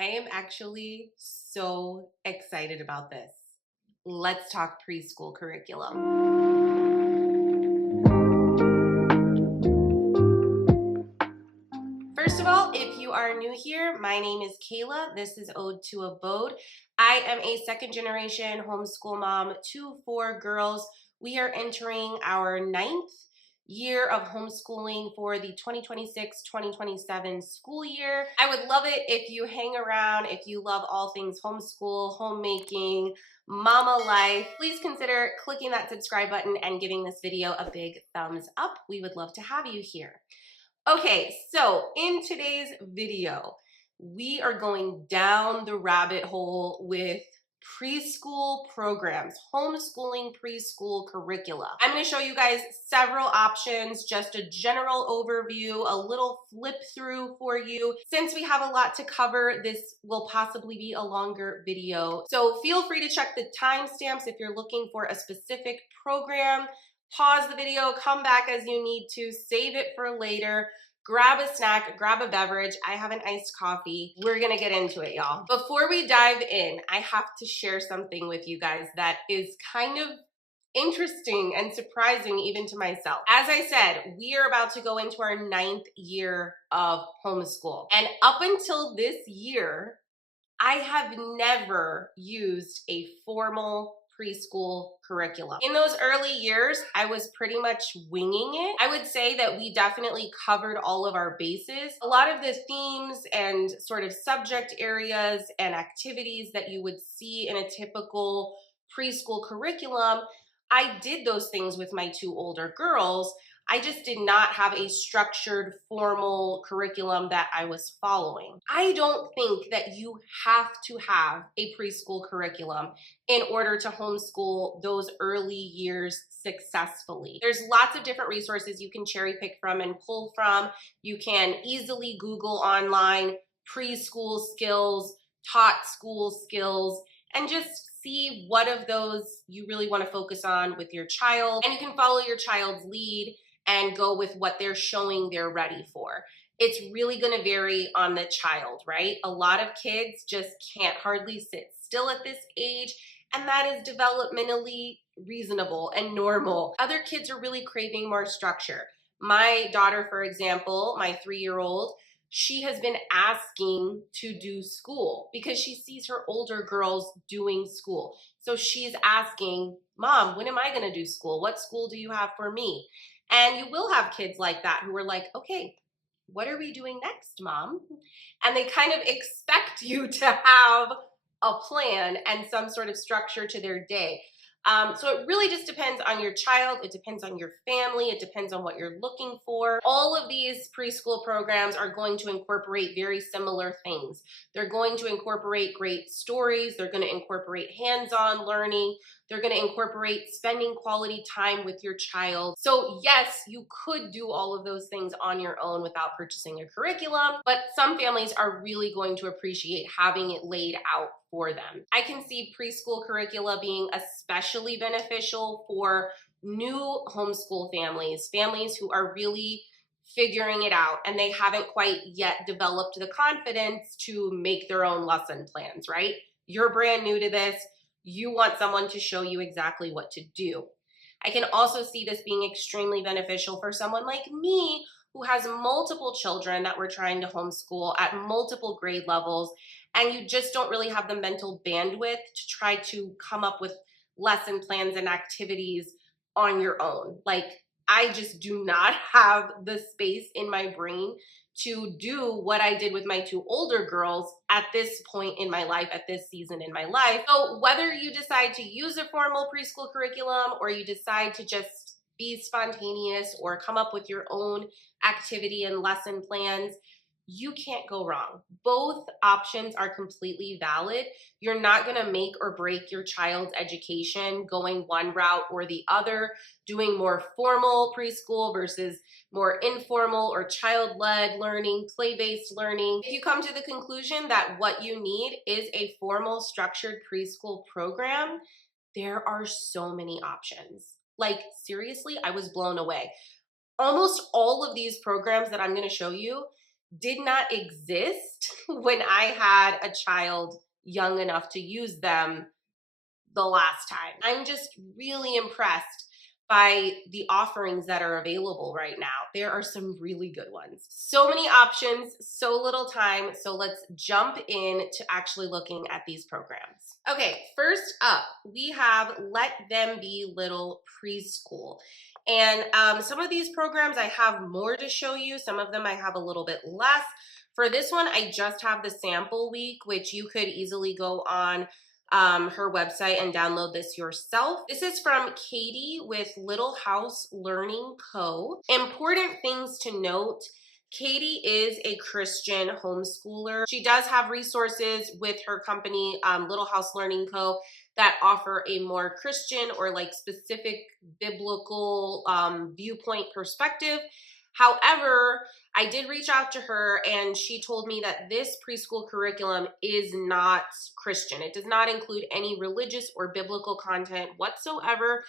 I am actually so excited about this. Let's talk preschool curriculum. First of all, if you are new here, my name is Kaela. This is Ode to Abode. I am a second generation homeschool mom to 4 girls. We are entering our 9th year of homeschooling for the 2026-2027 school year. I would love it if you hang around, if you love all things homeschool, homemaking, mama life. Please consider clicking that subscribe button and giving this video a big thumbs up. We would love to have you here. Okay, so in today's video, we are going down the rabbit hole with preschool programs, homeschooling preschool curricula. I'm going to show you guys several options, just a general overview, a little flip through for you. Since we have a lot to cover, this will possibly be a longer video. So feel free to check the timestamps if you're looking for a specific program. Pause the video, come back as you need to, save it for later. Grab a snack, grab a beverage. I have an iced coffee. We're gonna get into it, y'all. Before we dive in, I have to share something with you guys that is kind of interesting and surprising even to myself. As I said, we are about to go into our 9th year of homeschool. And up until this year, I have never used a formal preschool curriculum. In those early years, I was pretty much winging it. I would say that we definitely covered all of our bases. A lot of the themes and sort of subject areas and activities that you would see in a typical preschool curriculum, I did those things with my 2 older girls. I just did not have a structured, formal curriculum that I was following. I don't think that you have to have a preschool curriculum in order to homeschool those early years successfully. There's lots of different resources you can cherry pick from and pull from. You can easily Google online preschool skills, taught school skills, and just see what of those you really want to focus on with your child. And you can follow your child's lead and go with what they're showing they're ready for. It's really gonna vary on the child, right? A lot of kids just can't hardly sit still at this age, and that is developmentally reasonable and normal. Other kids are really craving more structure. My daughter, for example, my 3-year-old, she has been asking to do school because she sees her older girls doing school. So she's asking, Mom, when am I gonna do school? What school do you have for me? And you will have kids like that who are like, okay, what are we doing next, Mom? And they kind of expect you to have a plan and some sort of structure to their day. So it really just depends on your child. It depends on your family. It depends on what you're looking for. All of these preschool programs are going to incorporate very similar things. They're going to incorporate great stories. They're going to incorporate hands-on learning. They're going to incorporate spending quality time with your child. So yes, you could do all of those things on your own without purchasing a curriculum, but some families are really going to appreciate having it laid out for them. I can see preschool curricula being especially beneficial for new homeschool families, families who are really figuring it out and they haven't quite yet developed the confidence to make their own lesson plans, right? You're brand new to this. You want someone to show you exactly what to do. I can also see this being extremely beneficial for someone like me who has multiple children that we're trying to homeschool at multiple grade levels, and you just don't really have the mental bandwidth to try to come up with lesson plans and activities on your own. Like, I just do not have the space in my brain to do what I did with my 2 older girls at this point in my life, at this season in my life. So whether you decide to use a formal preschool curriculum or you decide to just be spontaneous or come up with your own activity and lesson plans, you can't go wrong. Both options are completely valid. You're not gonna make or break your child's education going one route or the other, doing more formal preschool versus more informal or child-led learning, play-based learning. If you come to the conclusion that what you need is a formal structured preschool program, there are so many options. Like, seriously, I was blown away. Almost all of these programs that I'm gonna show you, did not exist when I had a child young enough to use them the last time. I'm just really impressed by the offerings that are available right now. There are some really good ones. So many options, so little time. So let's jump in to actually looking at these programs. Okay, first up, we have Let Them Be Little Preschool. And some of these programs I have more to show you. Some of them I have a little bit less. For this one, I just have the sample week, which you could easily go on her website and download this yourself. This is from Katie with Little House Learning Co. Important things to note. Katie is a Christian homeschooler. She does have resources with her company, Little House Learning Co., that offer a more Christian or like specific biblical viewpoint perspective. However, I did reach out to her and she told me that this preschool curriculum is not Christian. It does not include any religious or biblical content whatsoever.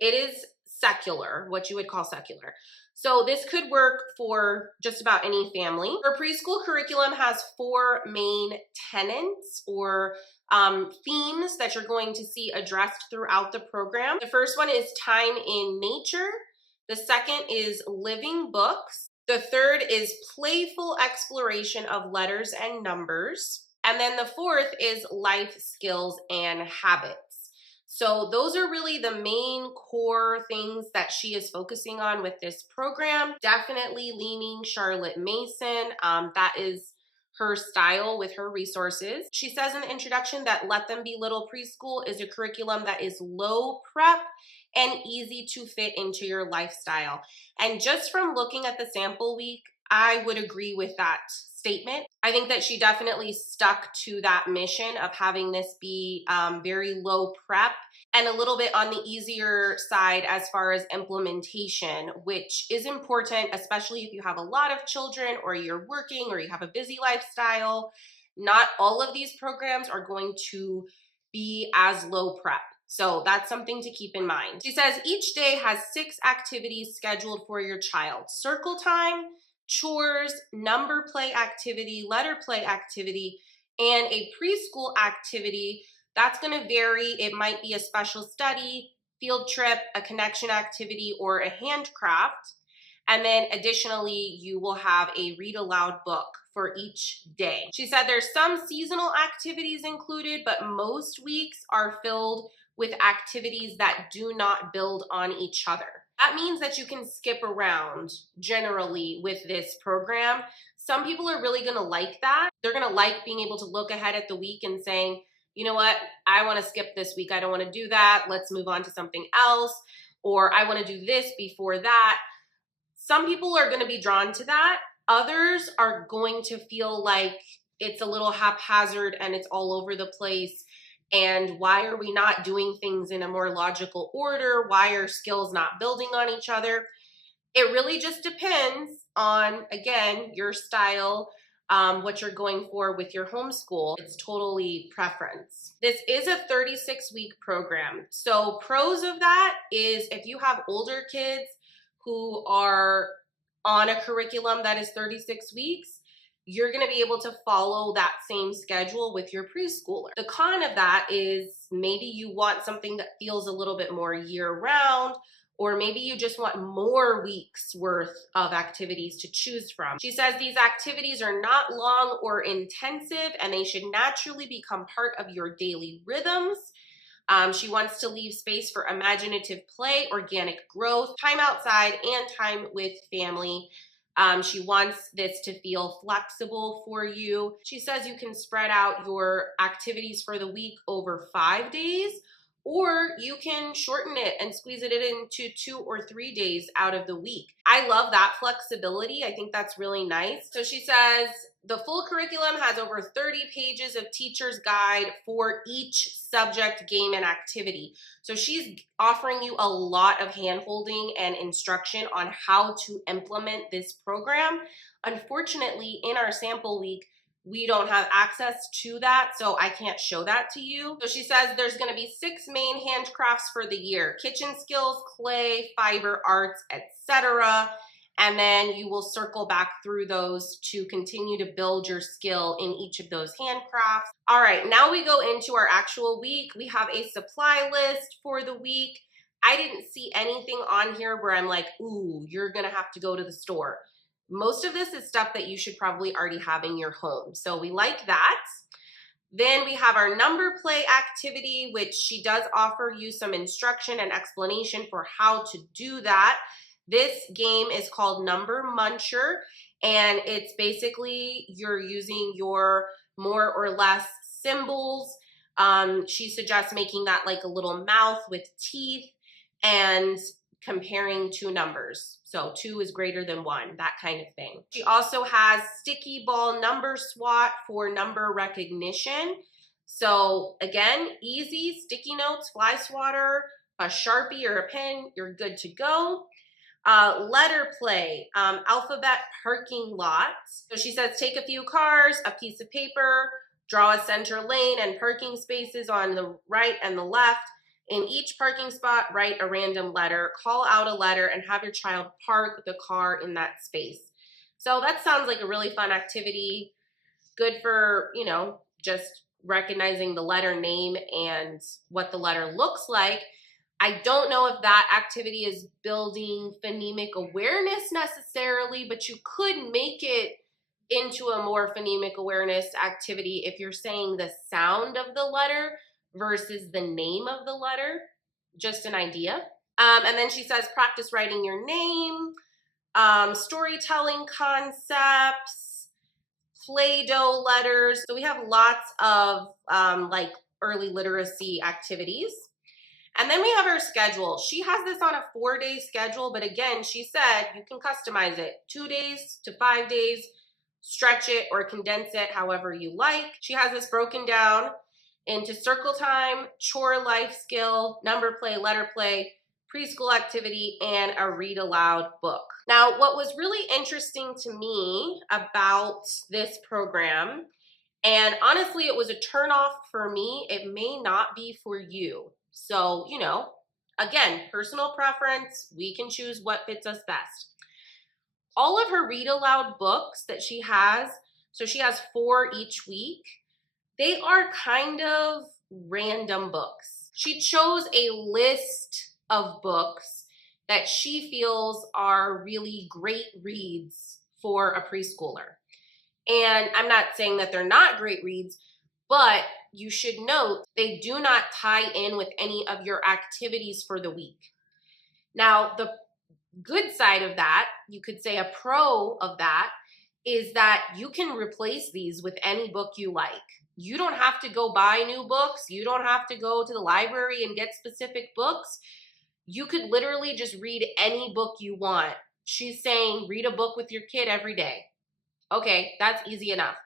It is secular, what you would call secular. So this could work for just about any family. Her preschool curriculum has 4 main tenets or themes that you're going to see addressed throughout the program. The first one is time in nature. The second is living books. The third is playful exploration of letters and numbers. And then the fourth is life skills and habits. So those are really the main core things that she is focusing on with this program. Definitely leaning Charlotte Mason. That is her style with her resources. She says in the introduction that Let Them Be Little Preschool is a curriculum that is low prep and easy to fit into your lifestyle. And just from looking at the sample week, I would agree with that statement. I think that she definitely stuck to that mission of having this be very low prep and a little bit on the easier side as far as implementation, which is important, especially if you have a lot of children or you're working or you have a busy lifestyle. Not all of these programs are going to be as low prep. So that's something to keep in mind. She says each day has 6 activities scheduled for your child. Circle time, chores, number play activity, letter play activity, and a preschool activity. That's going to vary. It might be a special study, field trip, a connection activity, or a handcraft. And then additionally, you will have a read aloud book for each day. She said there's some seasonal activities included, but most weeks are filled with activities that do not build on each other. That means that you can skip around generally with this program. Some people are really gonna like that. They're gonna like being able to look ahead at the week and saying, you know what, I wanna skip this week. I don't wanna do that. Let's move on to something else. Or I wanna do this before that. Some people are gonna be drawn to that. Others are going to feel like it's a little haphazard and it's all over the place. And why are we not doing things in a more logical order? Why are skills not building on each other? It really just depends on, again, your style, what you're going for with your homeschool. It's totally preference. This is a 36-week program. So pros of that is if you have older kids who are on a curriculum that is 36 weeks, you're going to be able to follow that same schedule with your preschooler. The con of that is maybe you want something that feels a little bit more year-round, or maybe you just want more weeks worth of activities to choose from. She says these activities are not long or intensive, and they should naturally become part of your daily rhythms. She wants to leave space for imaginative play, organic growth, time outside, and time with family. She wants this to feel flexible for you. She says you can spread out your activities for the week over 5 days, or you can shorten it and squeeze it into 2 or 3 days out of the week. I love that flexibility. I think that's really nice. So she says the full curriculum has over 30 pages of teacher's guide for each subject, game, and activity. So she's offering you a lot of hand-holding and instruction on how to implement this program. Unfortunately, in our sample week, we don't have access to that, so I can't show that to you. So she says there's gonna be 6 main handcrafts for the year: kitchen skills, clay, fiber arts, etc. and then you will circle back through those to continue to build your skill in each of those handcrafts. All right, now we go into our actual week. We have a supply list for the week. I didn't see anything on here where I'm like, ooh, you're gonna have to go to the store. Most of this is stuff that you should probably already have in your home, so we like that. Then we have our number play activity, which she does offer you some instruction and explanation for how to do that. This game is called Number Muncher, and it's basically you're using your more or less symbols. She suggests making that like a little mouth with teeth and comparing two numbers. So 2 is greater than 1, that kind of thing. She also has sticky ball number SWAT for number recognition. So again, easy, sticky notes, fly swatter, a Sharpie or a pen, you're good to go. Letter play, alphabet parking lot. So she says take a few cars, a piece of paper, draw a center lane and parking spaces on the right and the left. In each parking spot, write a random letter, call out a letter, and have your child park the car in that space. So that sounds like a really fun activity. Good for, you know, just recognizing the letter name and what the letter looks like. I don't know if that activity is building phonemic awareness necessarily, but you could make it into a more phonemic awareness activity if you're saying the sound of the letter versus the name of the letter. Just an idea. And then she says practice writing your name, storytelling concepts, Play-Doh letters. So we have lots of like early literacy activities. And then we have her schedule. She has this on a 4-day schedule, but again, she said you can customize it 2 days to 5 days, stretch it or condense it however you like. She has this broken down into circle time, chore life skill, number play, letter play, preschool activity, and a read aloud book. Now, what was really interesting to me about this program, and honestly, it was a turnoff for me, it may not be for you. So, you know, again, personal preference, we can choose what fits us best. All of her read aloud books that she has, so she has 4 each week, they are kind of random books. She chose a list of books that she feels are really great reads for a preschooler. And I'm not saying that they're not great reads, but you should note they do not tie in with any of your activities for the week. Now, the good side of that, you could say a pro of that, is that you can replace these with any book you like. You don't have to go buy new books. You don't have to go to the library and get specific books. You could literally just read any book you want. She's saying read a book with your kid every day. Okay, that's easy enough.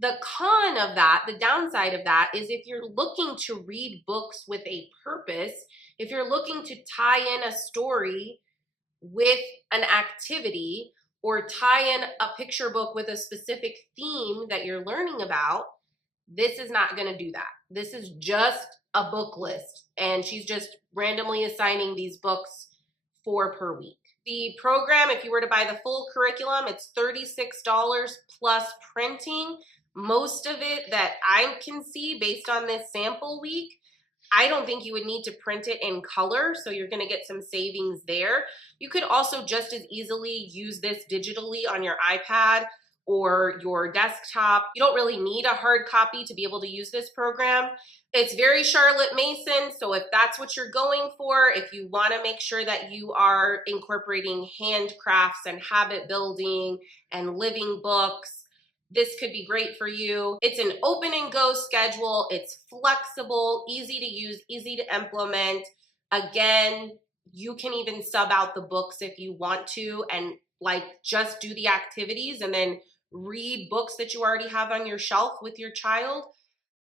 The con of that, the downside of that, is if you're looking to read books with a purpose, if you're looking to tie in a story with an activity or tie in a picture book with a specific theme that you're learning about, this is not going to do that. This is just a book list, and she's just randomly assigning these books 4 per week. The program, if you were to buy the full curriculum, it's $36 plus printing. Most of it that I can see based on this sample week, I don't think you would need to print it in color, so you're gonna get some savings there. You could also just as easily use this digitally on your iPad or your desktop. You don't really need a hard copy to be able to use this program. It's very Charlotte Mason, so if that's what you're going for, if you wanna make sure that you are incorporating handcrafts and habit building and living books, this could be great for you. It's an open and go schedule. It's flexible, easy to use, easy to implement. Again, you can even sub out the books if you want to and like just do the activities and then read books that you already have on your shelf with your child.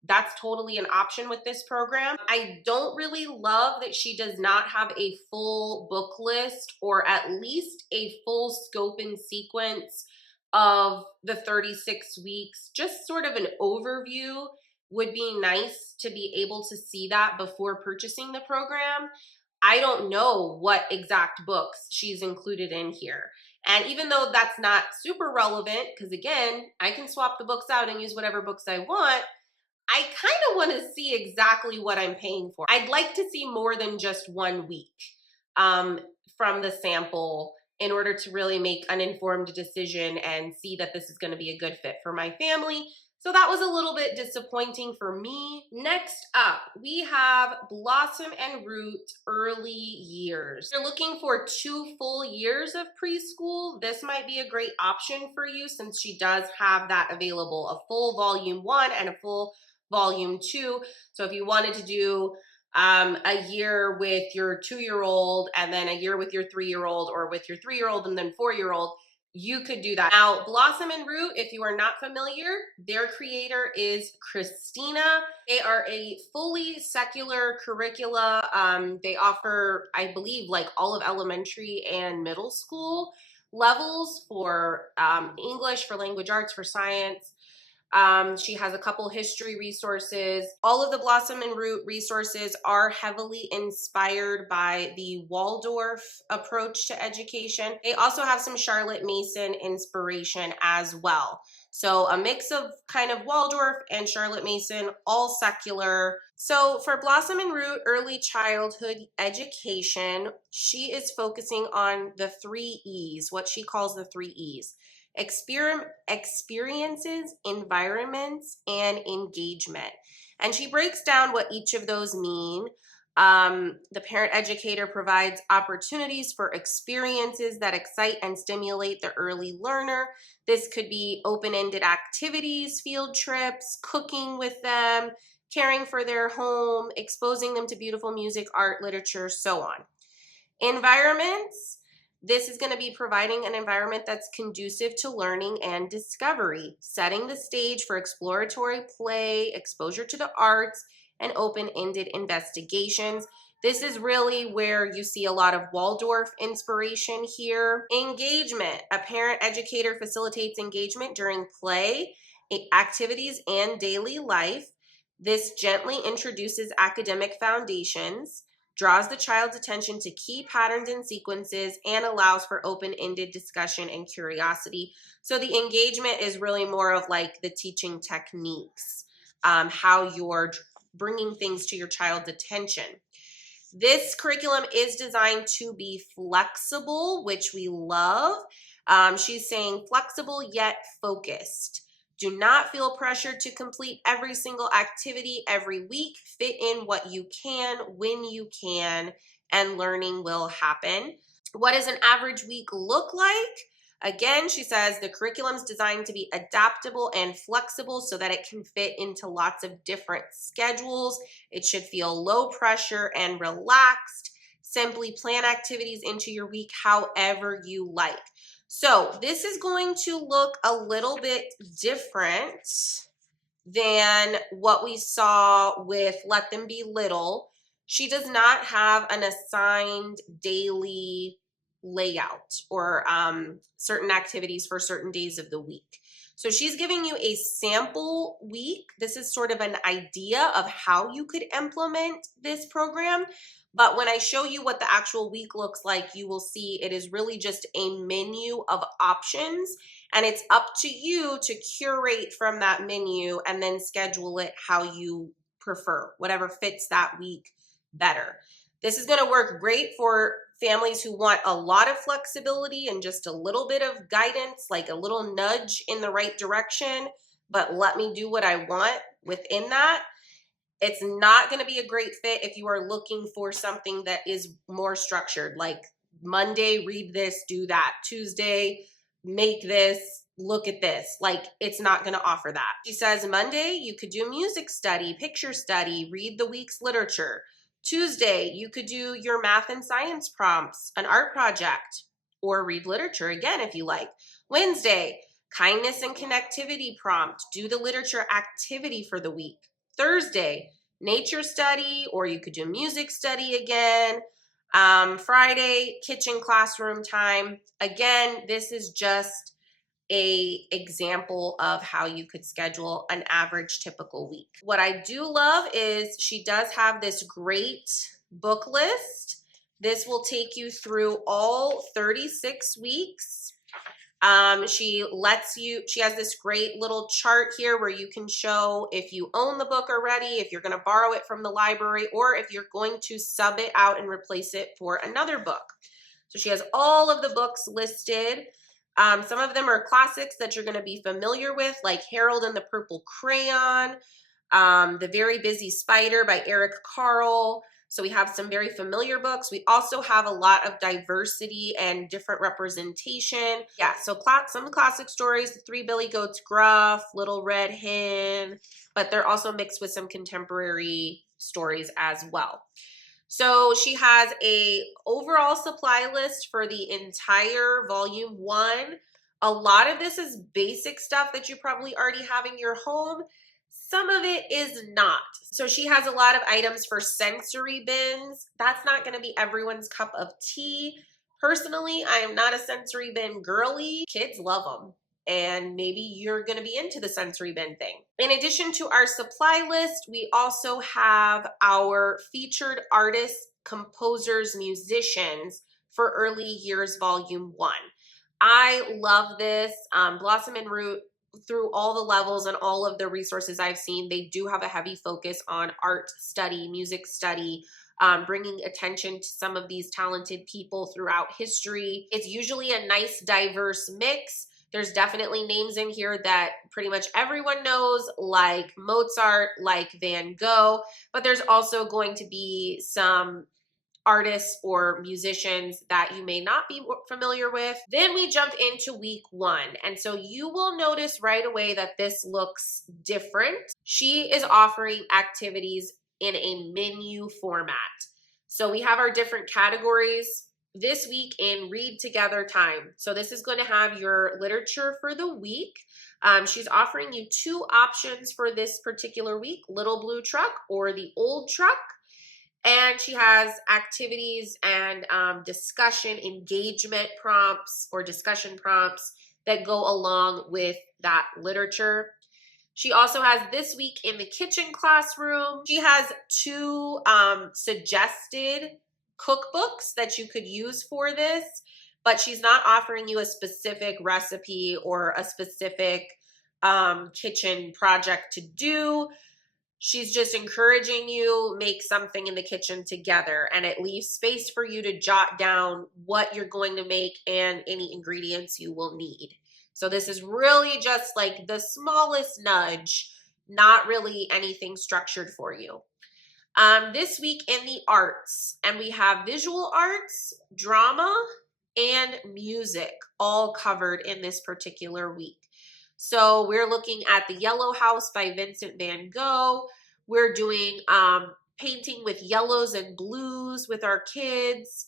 That's totally an option with this program. I don't really love that she does not have a full book list or at least a full scope and sequence of the 36 weeks. Just sort of an overview would be nice to be able to see that before purchasing the program. I don't know what exact books she's included in here. And even though that's not super relevant, because again, I can swap the books out and use whatever books I want, I kind of want to see exactly what I'm paying for. I'd like to see more than just 1 week um, from the sample in order to really make an informed decision and see that this is going to be a good fit for my family. So that was a little bit disappointing for me. Next up, we have Blossom and Root Early Years. If you're looking for 2 full years of preschool, this might be a great option for you since she does have that available, a full volume 1 and a full volume 2. So if you wanted to do a year with your 2-year-old and then a year with your 3-year-old, or with your 3-year-old and then 4-year-old, you could do that. Now, Blossom and Root, if you are not familiar, their creator is Christina. They are a fully secular curricula. They offer, I believe, like all of elementary and middle school levels for English, for language arts, for science. She has a couple history resources. All of the Blossom and Root resources are heavily inspired by the Waldorf approach to education. They also have some Charlotte Mason inspiration as well. So a mix of kind of Waldorf and Charlotte Mason, all secular. So for Blossom and Root Early Childhood Education, she is focusing on the 3 E's, what she calls the 3 E's. Experiences, environments, and engagement. And she breaks down what each of those mean. The parent educator provides opportunities for experiences that excite and stimulate the early learner. This could be open-ended activities, field trips, cooking with them, caring for their home, exposing them to beautiful music, art, literature, so on. Environments. This is going to be providing an environment that's conducive to learning and discovery, setting the stage for exploratory play, exposure to the arts, and open-ended investigations. This is really where you see a lot of Waldorf inspiration here. Engagement. A parent educator facilitates engagement during play, activities, and daily life. This gently introduces academic foundations, draws the child's attention to key patterns and sequences, and allows for open-ended discussion and curiosity. So the engagement is really more of like the teaching techniques, how you're bringing things to your child's attention. This curriculum is designed to be flexible, which we love. She's saying flexible yet focused. Do not feel pressured to complete every single activity every week. Fit in what you can, when you can, and learning will happen. What does an average week look like? Again, she says the curriculum is designed to be adaptable and flexible so that it can fit into lots of different schedules. It should feel low pressure and relaxed. Simply plan activities into your week however you like. So this is going to look a little bit different than what we saw with Let Them Be Little. She does not have an assigned daily layout or certain activities for certain days of the week. So she's giving you a sample week. This is sort of an idea of how you could implement this program. But when I show you what the actual week looks like, you will see it is really just a menu of options, and it's up to you to curate from that menu and then schedule it how you prefer, whatever fits that week better. This is going to work great for families who want a lot of flexibility and just a little bit of guidance, like a little nudge in the right direction, but let me do what I want within that. It's not going to be a great fit if you are looking for something that is more structured, like Monday, read this, do that. Tuesday, make this, look at this. Like, it's not going to offer that. She says Monday, you could do music study, picture study, read the week's literature. Tuesday, you could do your math and science prompts, an art project, or read literature again if you like. Wednesday, kindness and connectivity prompt, do the literature activity for the week. Thursday, nature study, or you could do music study again. Friday, kitchen classroom time. Again, this is just an example of how you could schedule an average typical week. What I do love is she does have this great book list. This will take you through all 36 weeks. She has this great little chart here where you can show if you own the book already, if you're going to borrow it from the library, or if you're going to sub it out and replace it for another book. So she has all of the books listed. Some of them are classics that you're going to be familiar with, like Harold and the Purple Crayon, The Very Busy Spider by Eric Carle. So we have some very familiar books. We also have a lot of diversity and different representation. Yeah, so some classic stories, The Three Billy Goats Gruff, Little Red Hen, but they're also mixed with some contemporary stories as well. So she has a overall supply list for the entire volume 1. A lot of this is basic stuff that you probably already have in your home. Some of it is not. So she has a lot of items for sensory bins. That's not going to be everyone's cup of tea. Personally, I am not a sensory bin girly. Kids love them. And maybe you're going to be into the sensory bin thing. In addition to our supply list, we also have our featured artists, composers, musicians for early years volume 1. I love this. Blossom and Root, through all the levels and all of the resources I've seen, they do have a heavy focus on art study, music study, bringing attention to some of these talented people throughout history. It's usually a nice, diverse mix. There's definitely names in here that pretty much everyone knows, like Mozart, like Van Gogh, but there's also going to be some artists or musicians that you may not be familiar with. Then we jump into week 1. And so you will notice right away that this looks different. She is offering activities in a menu format. So we have our different categories this week in Read Together time. So this is going to have your literature for the week. She's offering you 2 options for this particular week, Little Blue Truck or The Old Truck. And she has activities and discussion engagement prompts or discussion prompts that go along with that literature. She also has This Week in the Kitchen classroom. She has 2 suggested cookbooks that you could use for this, but she's not offering you a specific recipe or a specific kitchen project to do. She's just encouraging you make something in the kitchen together, and it leaves space for you to jot down what you're going to make and any ingredients you will need. So this is really just like the smallest nudge, not really anything structured for you. This week in the arts, and we have visual arts, drama, and music all covered in this particular week. So we're looking at The Yellow House by Vincent van Gogh. We're doing painting with yellows and blues with our kids.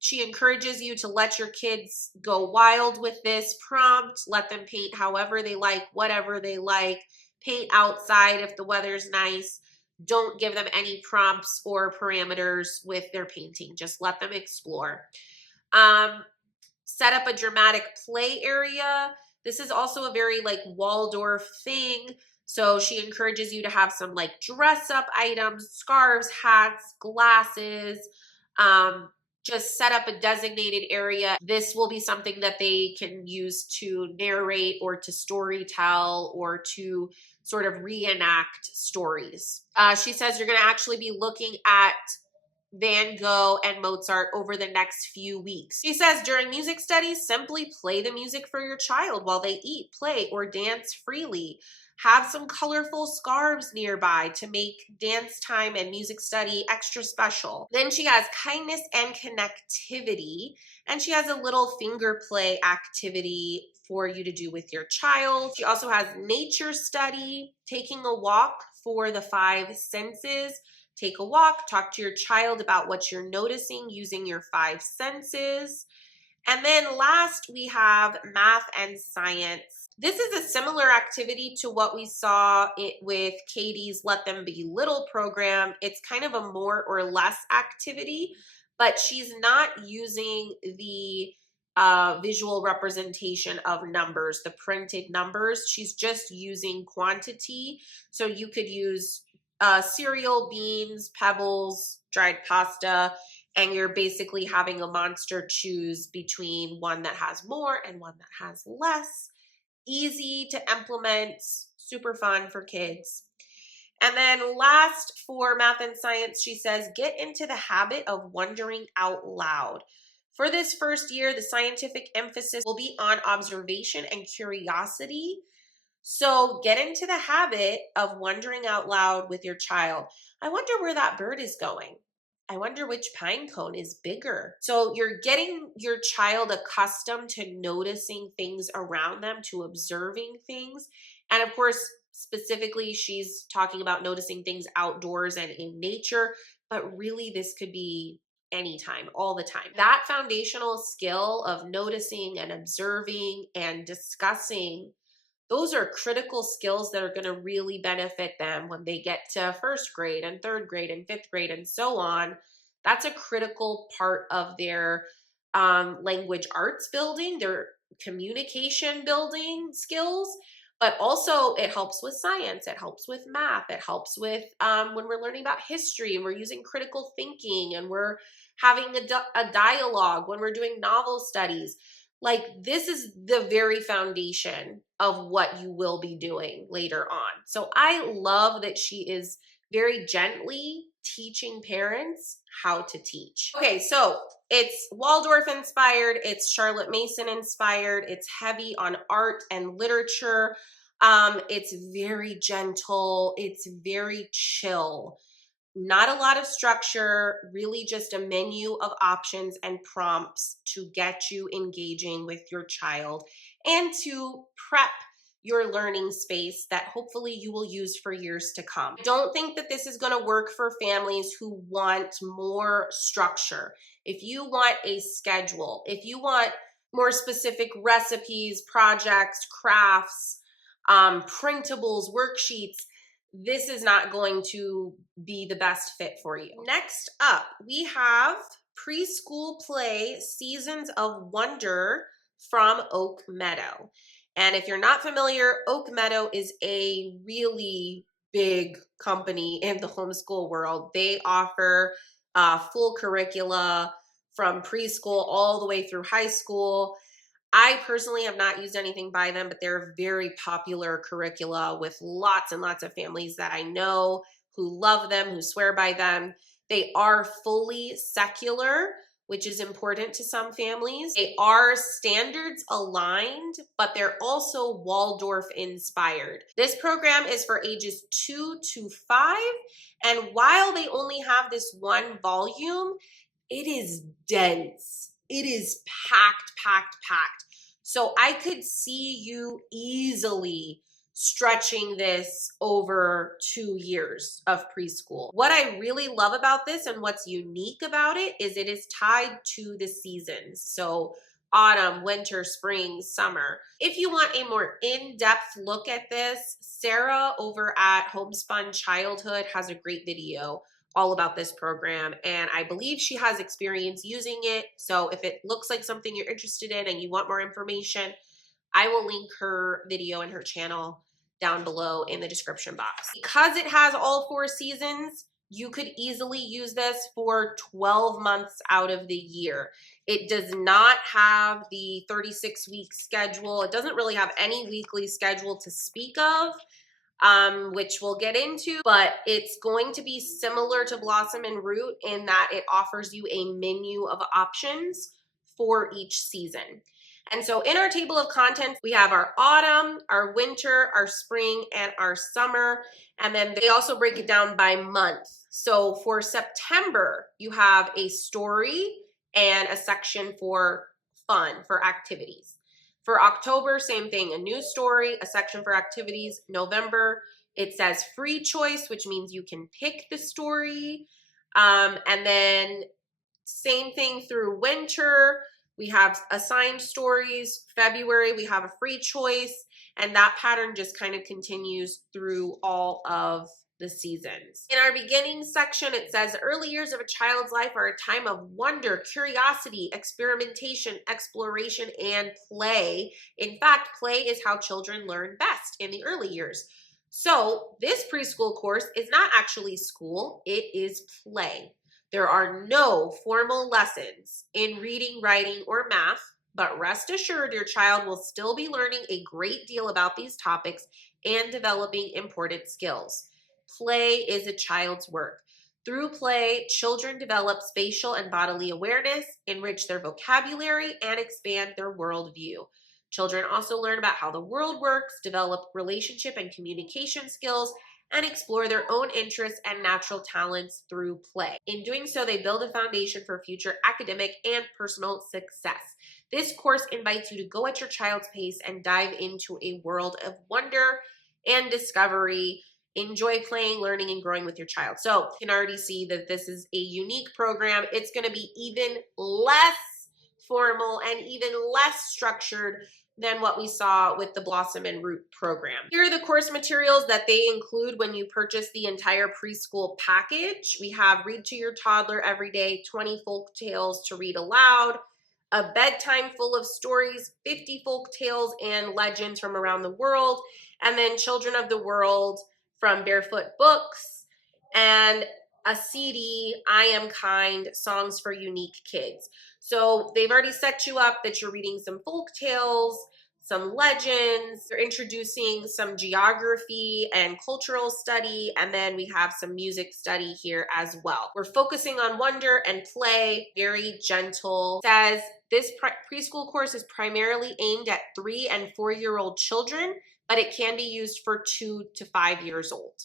She encourages you to let your kids go wild with this prompt. Let them paint however they like, whatever they like. Paint outside if the weather's nice. Don't give them any prompts or parameters with their painting. Just let them explore. Set up a dramatic play area. This is also a very like Waldorf thing. So she encourages you to have some like dress up items, scarves, hats, glasses, just set up a designated area. This will be something that they can use to narrate or to story tell or to sort of reenact stories. She says you're going to actually be looking at Van Gogh and Mozart over the next few weeks. She says during music studies, simply play the music for your child while they eat, play, or dance freely. Have some colorful scarves nearby to make dance time and music study extra special. Then she has kindness and connectivity, and she has a little finger play activity for you to do with your child. She also has nature study, taking a walk for the 5 senses. Take a walk, talk to your child about what you're noticing using your 5 senses. And then last, we have math and science. This is a similar activity to what we saw with Katie's Let Them Be Little program. It's kind of a more or less activity, but she's not using the visual representation of numbers, the printed numbers. She's just using quantity. So you could use cereal, beans, pebbles, dried pasta, and you're basically having a monster choose between one that has more and one that has less. Easy to implement, super fun for kids. And then last, for math and science, she says, get into the habit of wondering out loud. For this first year, the scientific emphasis will be on observation and curiosity. So get into the habit of wondering out loud with your child. I wonder where that bird is going. I wonder which pine cone is bigger. So you're getting your child accustomed to noticing things around them, to observing things. And of course, specifically, she's talking about noticing things outdoors and in nature, but really this could be anytime, all the time. That foundational skill of noticing and observing and discussing, those are critical skills that are going to really benefit them when they get to first grade and third grade and fifth grade and so on. That's a critical part of their language arts building, their communication building skills, but also it helps with science, it helps with math, it helps with when we're learning about history and we're using critical thinking and we're having a dialogue, when we're doing novel studies. Like, this is the very foundation of what you will be doing later on. So I love that she is very gently teaching parents how to teach. Okay, so it's Waldorf inspired, it's Charlotte Mason inspired, it's heavy on art and literature. It's very gentle, it's very chill. Not a lot of structure, really just a menu of options and prompts to get you engaging with your child and to prep your learning space that hopefully you will use for years to come. I don't think that this is going to work for families who want more structure. If you want a schedule, if you want more specific recipes, projects, crafts, printables, worksheets, this is not going to be the best fit for you. Next up, we have Preschool Play Seasons of Wonder from Oak Meadow. And if you're not familiar, Oak Meadow is a really big company in the homeschool world. They offer full curricula from preschool all the way through high school. I personally have not used anything by them, but they're very popular curricula with lots and lots of families that I know who love them, who swear by them. They are fully secular, which is important to some families. They are standards aligned, but they're also Waldorf inspired. This program is for ages 2 to 5, and while they only have this one volume, it is dense. It is packed, packed, packed. So I could see you easily stretching this over 2 years of preschool. What I really love about this and what's unique about it is it is tied to the seasons. So autumn, winter, spring, summer. If you want a more in-depth look at this, Sarah over at Homespun Childhood has a great video all about this program, and I believe she has experience using it. So if it looks like something you're interested in and you want more information, I will link her video and her channel down below in the description box. Because it has all 4 seasons, you could easily use this for 12 months out of the year. It does not have the 36-week schedule. It doesn't really have any weekly schedule to speak of, which we'll get into, but it's going to be similar to Blossom and Root in that it offers you a menu of options for each season. And so in our table of contents, we have our autumn, our winter, our spring, and our summer. And then they also break it down by month. So for September, you have a story and a section for fun, for activities. For October, same thing, a news story, a section for activities. November, it says free choice, which means you can pick the story. And then same thing through winter. We have assigned stories. February, we have a free choice. And that pattern just kind of continues through all of the seasons. In our beginning section, it says early years of a child's life are a time of wonder, curiosity, experimentation, exploration, and play. In fact, play is how children learn best in the early years. So this preschool course is not actually school, it is play. There are no formal lessons in reading, writing, or math, but rest assured your child will still be learning a great deal about these topics and developing important skills. Play is a child's work. Through play, children develop spatial and bodily awareness, enrich their vocabulary, and expand their worldview. Children also learn about how the world works, develop relationship and communication skills, and explore their own interests and natural talents through play. In doing so, they build a foundation for future academic and personal success. This course invites you to go at your child's pace and dive into a world of wonder and discovery. Enjoy playing, learning, and growing with your child. So you can already see that this is a unique program. It's going to be even less formal and even less structured than what we saw with the Blossom and Root program. Here are the course materials that they include when you purchase the entire preschool package. We have Read to Your Toddler Every Day, 20 folk tales to read aloud, a bedtime full of stories, 50 folk tales and legends from around the world, and then Children of the World from Barefoot Books, and a CD, I Am Kind, Songs for Unique Kids. So they've already set you up that you're reading some folk tales, some legends, they're introducing some geography and cultural study, and then we have some music study here as well. We're focusing on wonder and play, very gentle. It says this preschool course is primarily aimed at 3 and 4-year-old children, but it can be used for 2 to 5 years old.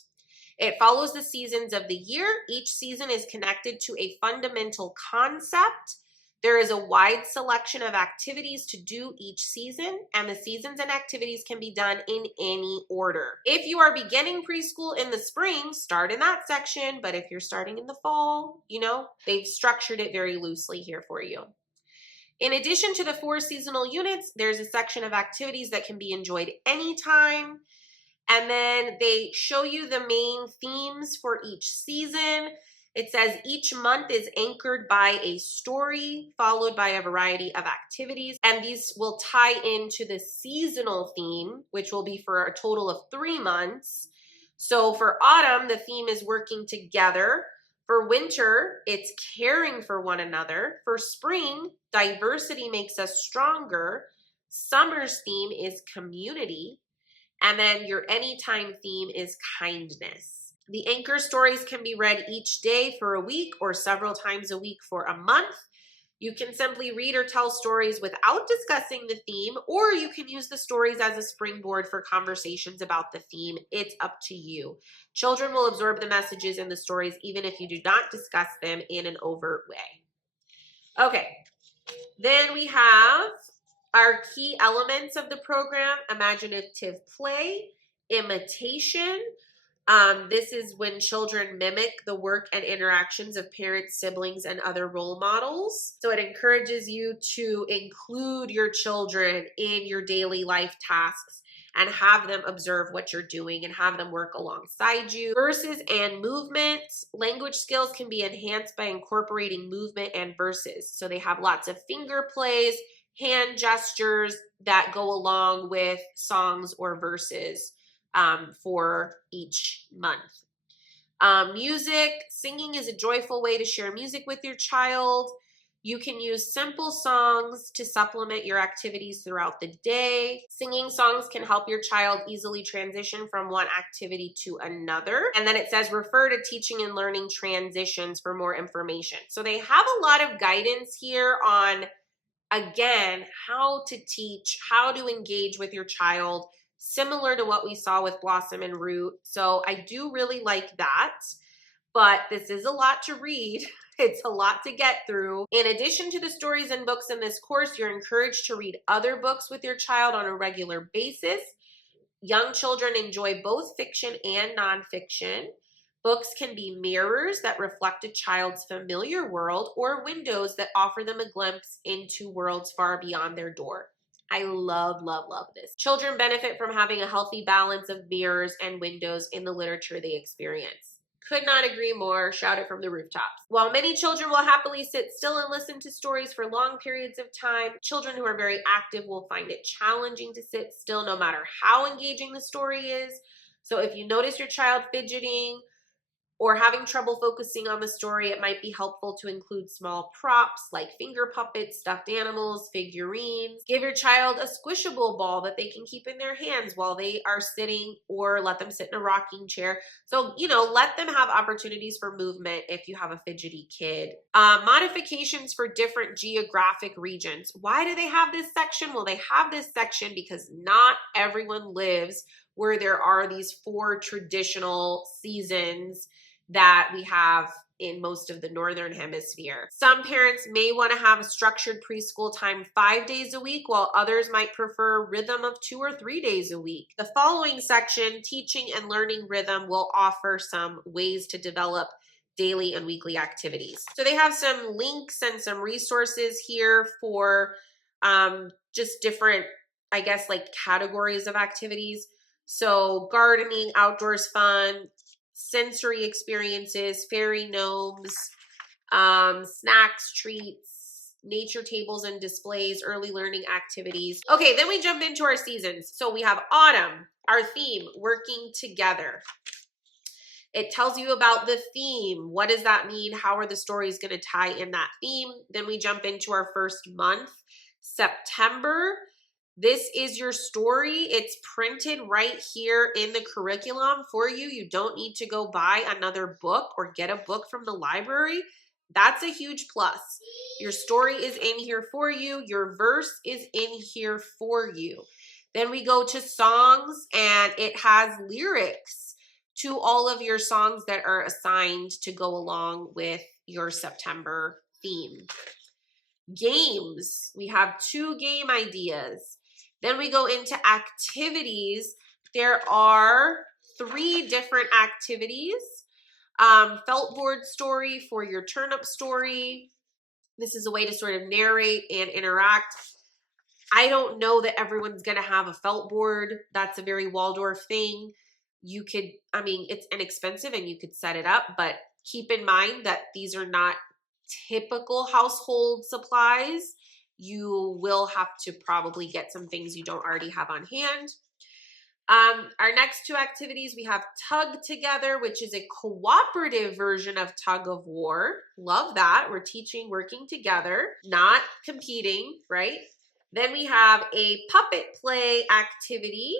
It follows the seasons of the year. Each season is connected to a fundamental concept. There is a wide selection of activities to do each season, and the seasons and activities can be done in any order. If you are beginning preschool in the spring, start in that section, but if you're starting in the fall, they've structured it very loosely here for you. In addition to the 4 seasonal units, there's a section of activities that can be enjoyed anytime. And then they show you the main themes for each season. It says each month is anchored by a story, followed by a variety of activities. And these will tie into the seasonal theme, which will be for a total of 3 months. So for autumn, the theme is working together. For winter, it's caring for one another. For spring, diversity makes us stronger. Summer's theme is community. And then your anytime theme is kindness. The anchor stories can be read each day for a week or several times a week for a month. You can simply read or tell stories without discussing the theme, or you can use the stories as a springboard for conversations about the theme. It's up to you. Children will absorb the messages in the stories even if you do not discuss them in an overt way. Okay, then we have our key elements of the program: imaginative play, imitation. This is when children mimic the work and interactions of parents, siblings, and other role models. So it encourages you to include your children in your daily life tasks and have them observe what you're doing and have them work alongside you. Verses and movement. Language skills can be enhanced by incorporating movement and verses. So they have lots of finger plays, hand gestures that go along with songs or verses for each month. Music. Singing is a joyful way to share music with your child. You can use simple songs to supplement your activities throughout the day. Singing songs can help your child easily transition from one activity to another. And then it says refer to teaching and learning transitions for more information. So they have a lot of guidance here on, again, how to teach, how to engage with your child, similar to what we saw with Blossom and Root. So I do really like that, but this is a lot to read. It's a lot to get through. In addition to the stories and books in this course, you're encouraged to read other books with your child on a regular basis. Young children enjoy both fiction and nonfiction. Books can be mirrors that reflect a child's familiar world or windows that offer them a glimpse into worlds far beyond their door. I love, love, love this. Children benefit from having a healthy balance of mirrors and windows in the literature they experience. Could not agree more. Shout it from the rooftops. While many children will happily sit still and listen to stories for long periods of time, children who are very active will find it challenging to sit still no matter how engaging the story is. So if you notice your child fidgeting, or having trouble focusing on the story, it might be helpful to include small props like finger puppets, stuffed animals, figurines. Give your child a squishable ball that they can keep in their hands while they are sitting, or let them sit in a rocking chair. So, let them have opportunities for movement if you have a fidgety kid. Modifications for different geographic regions. Why do they have this section? Well, they have this section because not everyone lives where there are these 4 traditional seasons that we have in most of the northern hemisphere. Some parents may want to have a structured preschool time 5 days a week, while others might prefer a rhythm of 2 or 3 days a week. The following section, teaching and learning rhythm, will offer some ways to develop daily and weekly activities. So they have some links and some resources here for just different, I guess, like categories of activities. So gardening, outdoors fun, sensory experiences, fairy gnomes, snacks, treats, nature tables and displays, early learning activities. Okay, then we jump into our seasons. So we have autumn, our theme, working together. It tells you about the theme. What does that mean? How are the stories going to tie in that theme? Then we jump into our first month, September. This is your story. It's printed right here in the curriculum for you. You don't need to go buy another book or get a book from the library. That's a huge plus. Your story is in here for you. Your verse is in here for you. Then we go to songs, and it has lyrics to all of your songs that are assigned to go along with your September theme. Games. We have 2 game ideas. Then we go into activities. There are 3 different activities. Felt board story for your turnip story. This is a way to sort of narrate and interact. I don't know that everyone's going to have a felt board. That's a very Waldorf thing. You could, it's inexpensive and you could set it up, but keep in mind that these are not typical household supplies. You will have to probably get some things you don't already have on hand. Our next 2 activities, we have Tug Together, which is a cooperative version of tug of war. Love that. We're teaching working together, not competing, right? Then we have a puppet play activity.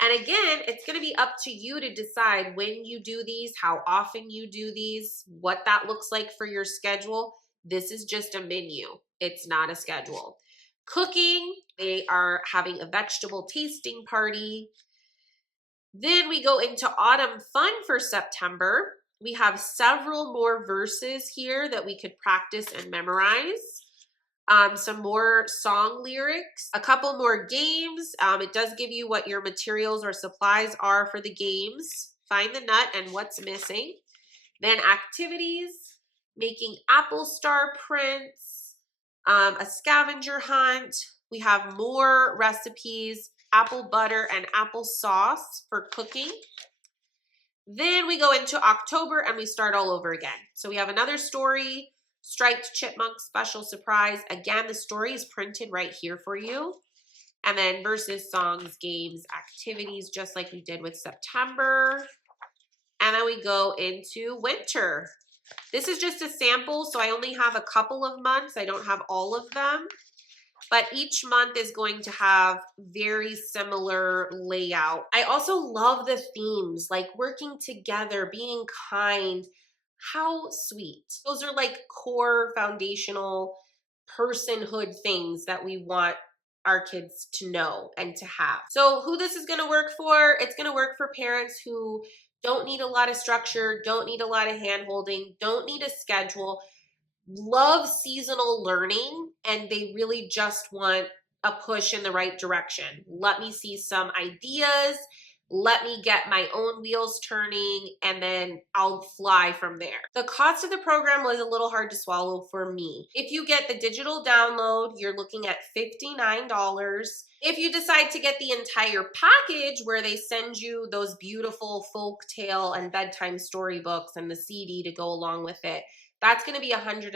And again, it's going to be up to you to decide when you do these, how often you do these, what that looks like for your schedule. This is just a menu. It's not a schedule. Cooking, they are having a vegetable tasting party. Then we go into autumn fun for September. We have several more verses here that we could practice and memorize. Some more song lyrics, a couple more games. It does give you what your materials or supplies are for the games. Find the nut and what's missing. Then activities, making apple star prints, a scavenger hunt. We have more recipes, apple butter and apple sauce for cooking. Then we go into October and we start all over again. So we have another story, Striped Chipmunk Special Surprise. Again, the story is printed right here for you. And then verses, songs, games, activities, just like we did with September. And then we go into winter. This is just a sample, so I only have a couple of months. I don't have all of them. But each month is going to have very similar layout. I also love the themes, like working together, being kind. How sweet. Those are like core foundational personhood things that we want our kids to know and to have. So who this is going to work for, it's going to work for parents who don't need a lot of structure, don't need a lot of hand-holding, don't need a schedule, love seasonal learning, and they really just want a push in the right direction. Let me see some ideas. Let me get my own wheels turning, and then I'll fly from there. The cost of the program was a little hard to swallow for me. If you get the digital download, you're looking at $59. If you decide to get the entire package where they send you those beautiful folktale and bedtime storybooks and the CD to go along with it, that's going to be $135.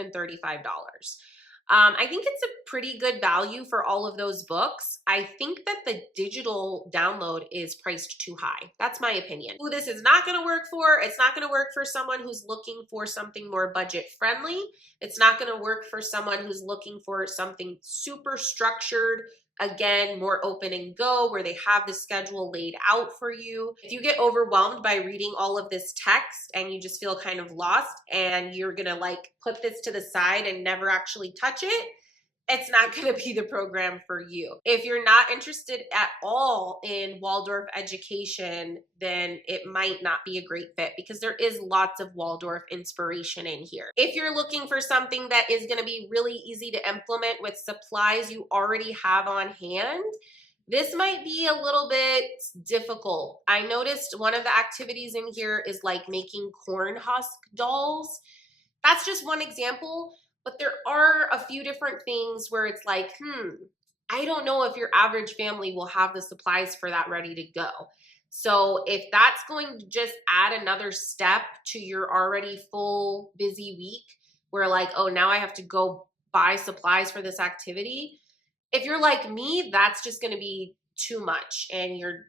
I think it's a pretty good value for all of those books. I think that the digital download is priced too high. That's my opinion. Who this is not going to work for, it's not going to work for someone who's looking for something more budget friendly. It's not going to work for someone who's looking for something super structured, again, more open and go, where they have the schedule laid out for you. If you get overwhelmed by reading all of this text and you just feel kind of lost and you're gonna like put this to the side and never actually touch it, it's not going to be the program for you. If you're not interested at all in Waldorf education, then it might not be a great fit because there is lots of Waldorf inspiration in here. If you're looking for something that is going to be really easy to implement with supplies you already have on hand, this might be a little bit difficult. I noticed one of the activities in here is like making corn husk dolls. That's just one example. But there are a few different things where it's like, I don't know if your average family will have the supplies for that ready to go. So if that's going to just add another step to your already full busy week where like, oh, now I have to go buy supplies for this activity. If you're like me, that's just going to be too much and you're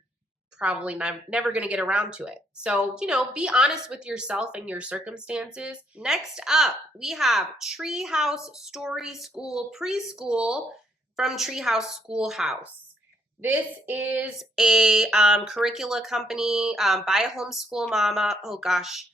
probably never going to get around to it. So, be honest with yourself and your circumstances. Next up, we have Treehouse Story School Preschool from Treehouse Schoolhouse. This is a curricula company by a homeschool mama. Oh gosh,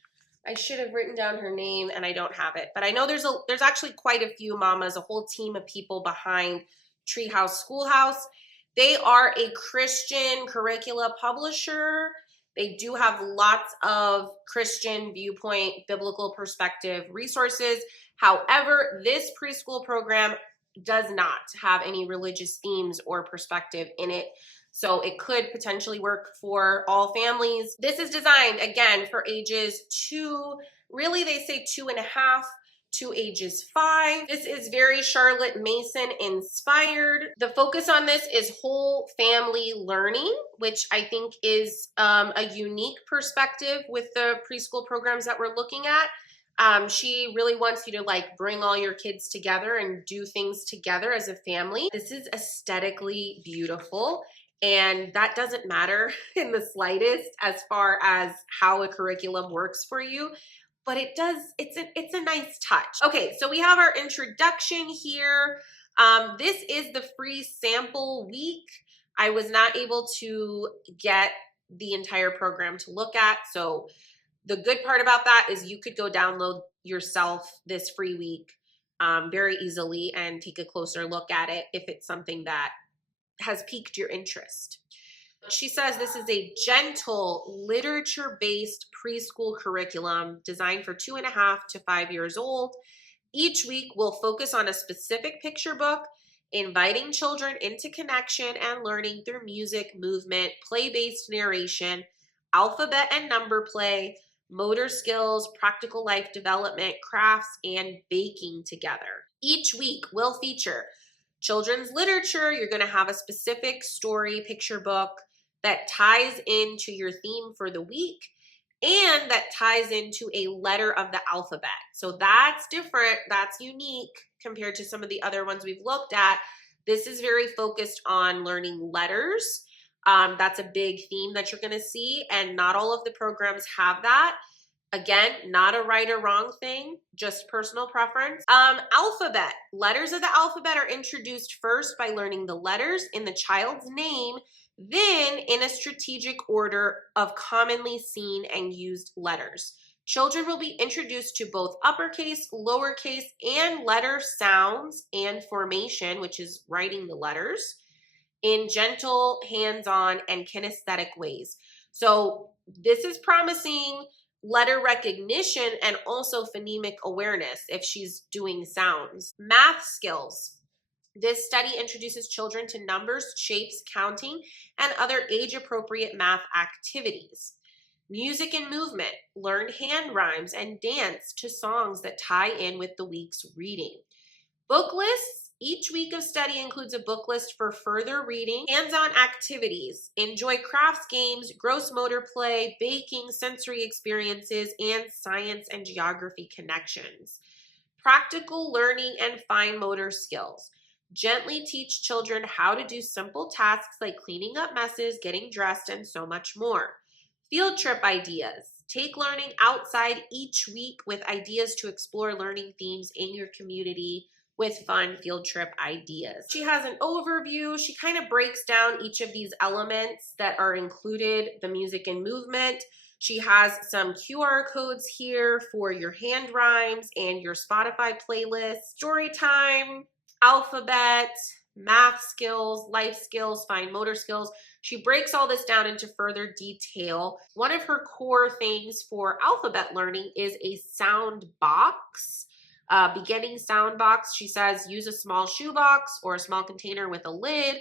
I should have written down her name and I don't have it. But I know there's actually quite a few mamas, a whole team of people behind Treehouse Schoolhouse. They are a Christian curricula publisher. They do have lots of Christian viewpoint, biblical perspective resources. However, this preschool program does not have any religious themes or perspective in it. So it could potentially work for all families. This is designed, again, for ages 2, really they say 2.5 to ages 5. This is very Charlotte Mason inspired. The focus on this is whole family learning, which I think is a unique perspective with the preschool programs that we're looking at. She really wants you to like bring all your kids together and do things together as a family. This is aesthetically beautiful. And that doesn't matter in the slightest as far as how a curriculum works for you. But it does, it's a nice touch. Okay, so we have our introduction here. This is the free sample week. I was not able to get the entire program to look at. So the good part about that is you could go download yourself this free week very easily and take a closer look at it if it's something that has piqued your interest. She says this is a gentle, literature-based preschool curriculum designed for 2.5 to 5 years old. Each week will focus on a specific picture book, inviting children into connection and learning through music, movement, play-based narration, alphabet and number play, motor skills, practical life development, crafts, and baking together. Each week will feature children's literature. You're going to have a specific story picture book that ties into your theme for the week and that ties into a letter of the alphabet. So that's different. That's unique compared to some of the other ones we've looked at. This is very focused on learning letters. That's a big theme that you're going to see, and not all of the programs have that. Again, not a right or wrong thing, just personal preference. Alphabet. Letters of the alphabet are introduced first by learning the letters in the child's name, then in a strategic order of commonly seen and used letters. Children will be introduced to both uppercase, lowercase, and letter sounds and formation, which is writing the letters, in gentle, hands-on, and kinesthetic ways. So this is promising letter recognition and also phonemic awareness if she's doing sounds. Math skills. This study introduces children to numbers, shapes, counting, and other age-appropriate math activities. Music and movement. Learn hand rhymes and dance to songs that tie in with the week's reading. Book lists. Each week of study includes a book list for further reading. Hands-on activities. Enjoy crafts, games, gross motor play, baking, sensory experiences, and science and geography connections. Practical learning and fine motor skills. Gently teach children how to do simple tasks like cleaning up messes, getting dressed, and so much more. Field trip ideas. Take learning outside each week with ideas to explore learning themes in your community with fun field trip ideas. She has an overview. She kind of breaks down each of these elements that are included, the music and movement. She has some QR codes here for your hand rhymes and your Spotify playlist, story time, alphabet, math skills, life skills, fine motor skills. She breaks all this down into further detail. One of her core things for alphabet learning is a sound box. Beginning sound box, she says, use a small shoebox or a small container with a lid,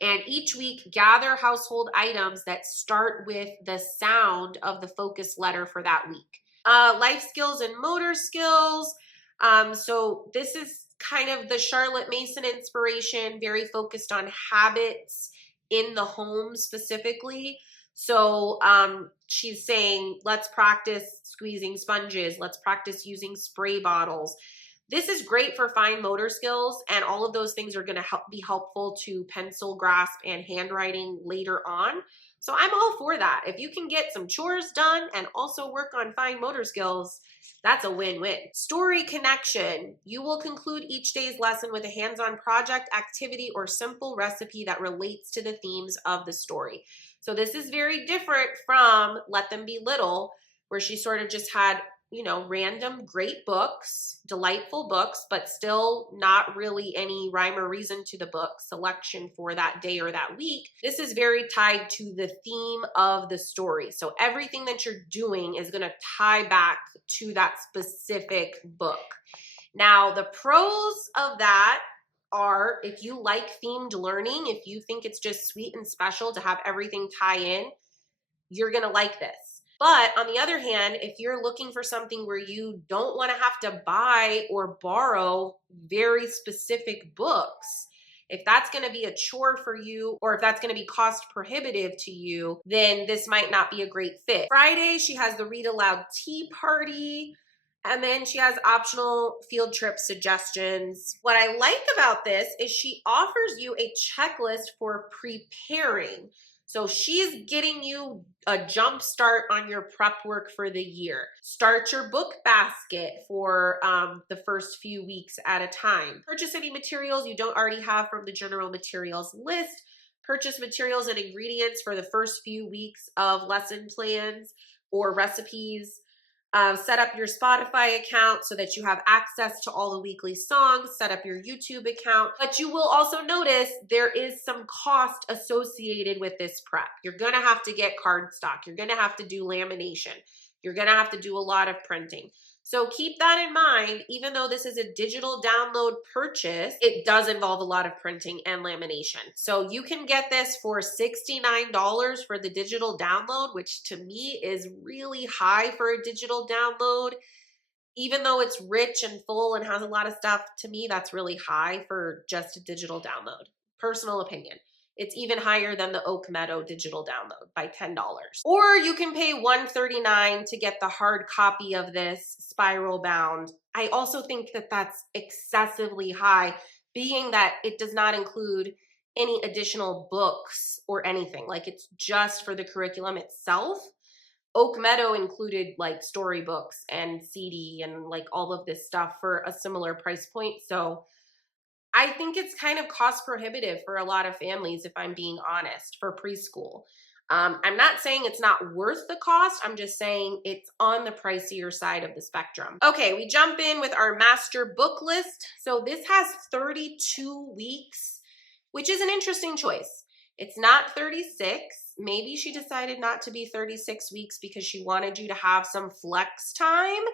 and each week gather household items that start with the sound of the focus letter for that week. Life skills and motor skills. So this is kind of the Charlotte Mason inspiration, very focused on habits in the home specifically. So she's saying, let's practice squeezing sponges. Let's practice using spray bottles. This is great for fine motor skills, and all of those things are going to be helpful to pencil grasp and handwriting later on. So I'm all for that. If you can get some chores done and also work on fine motor skills, that's a win-win. Story connection. You will conclude each day's lesson with a hands-on project, activity, or simple recipe that relates to the themes of the story. So this is very different from Let Them Be Little, where she sort of just had, you know, random great books, delightful books, but still not really any rhyme or reason to the book selection for that day or that week. This is very tied to the theme of the story. So everything that you're doing is going to tie back to that specific book. Now, the pros of that are, if you like themed learning, if you think it's just sweet and special to have everything tie in, you're going to like this. But on the other hand, if you're looking for something where you don't want to have to buy or borrow very specific books, if that's going to be a chore for you, or if that's going to be cost prohibitive to you, then this might not be a great fit. Friday, she has the read aloud tea party. And then she has optional field trip suggestions. What I like about this is she offers you a checklist for preparing. So she's getting you a jump start on your prep work for the year. Start your book basket for the first few weeks at a time. Purchase any materials you don't already have from the general materials list. Purchase materials and ingredients for the first few weeks of lesson plans or recipes. Set up your Spotify account so that you have access to all the weekly songs. Set up your YouTube account. But you will also notice there is some cost associated with this prep. You're going to have to get cardstock. You're going to have to do lamination. You're going to have to do a lot of printing. So keep that in mind. Even though this is a digital download purchase, it does involve a lot of printing and lamination. So you can get this for $69 for the digital download, which to me is really high for a digital download. Even though it's rich and full and has a lot of stuff, to me that's really high for just a digital download. Personal opinion. It's even higher than the Meadow digital download by $10. Or you can pay $139 to get the hard copy of this spiral bound. I also think that that's excessively high, being that it does not include any additional books or anything. Like, it's just for the curriculum itself. Meadow included like storybooks and CD and like all of this stuff for a similar price point. So I think it's kind of cost prohibitive for a lot of families, if I'm being honest, for preschool. I'm not saying it's not worth the cost. I'm just saying it's on the pricier side of the spectrum. Okay, we jump in with our master book list. So this has 32 weeks, which is an interesting choice. It's not 36. Maybe she decided not to be 36 weeks because she wanted you to have some flex time.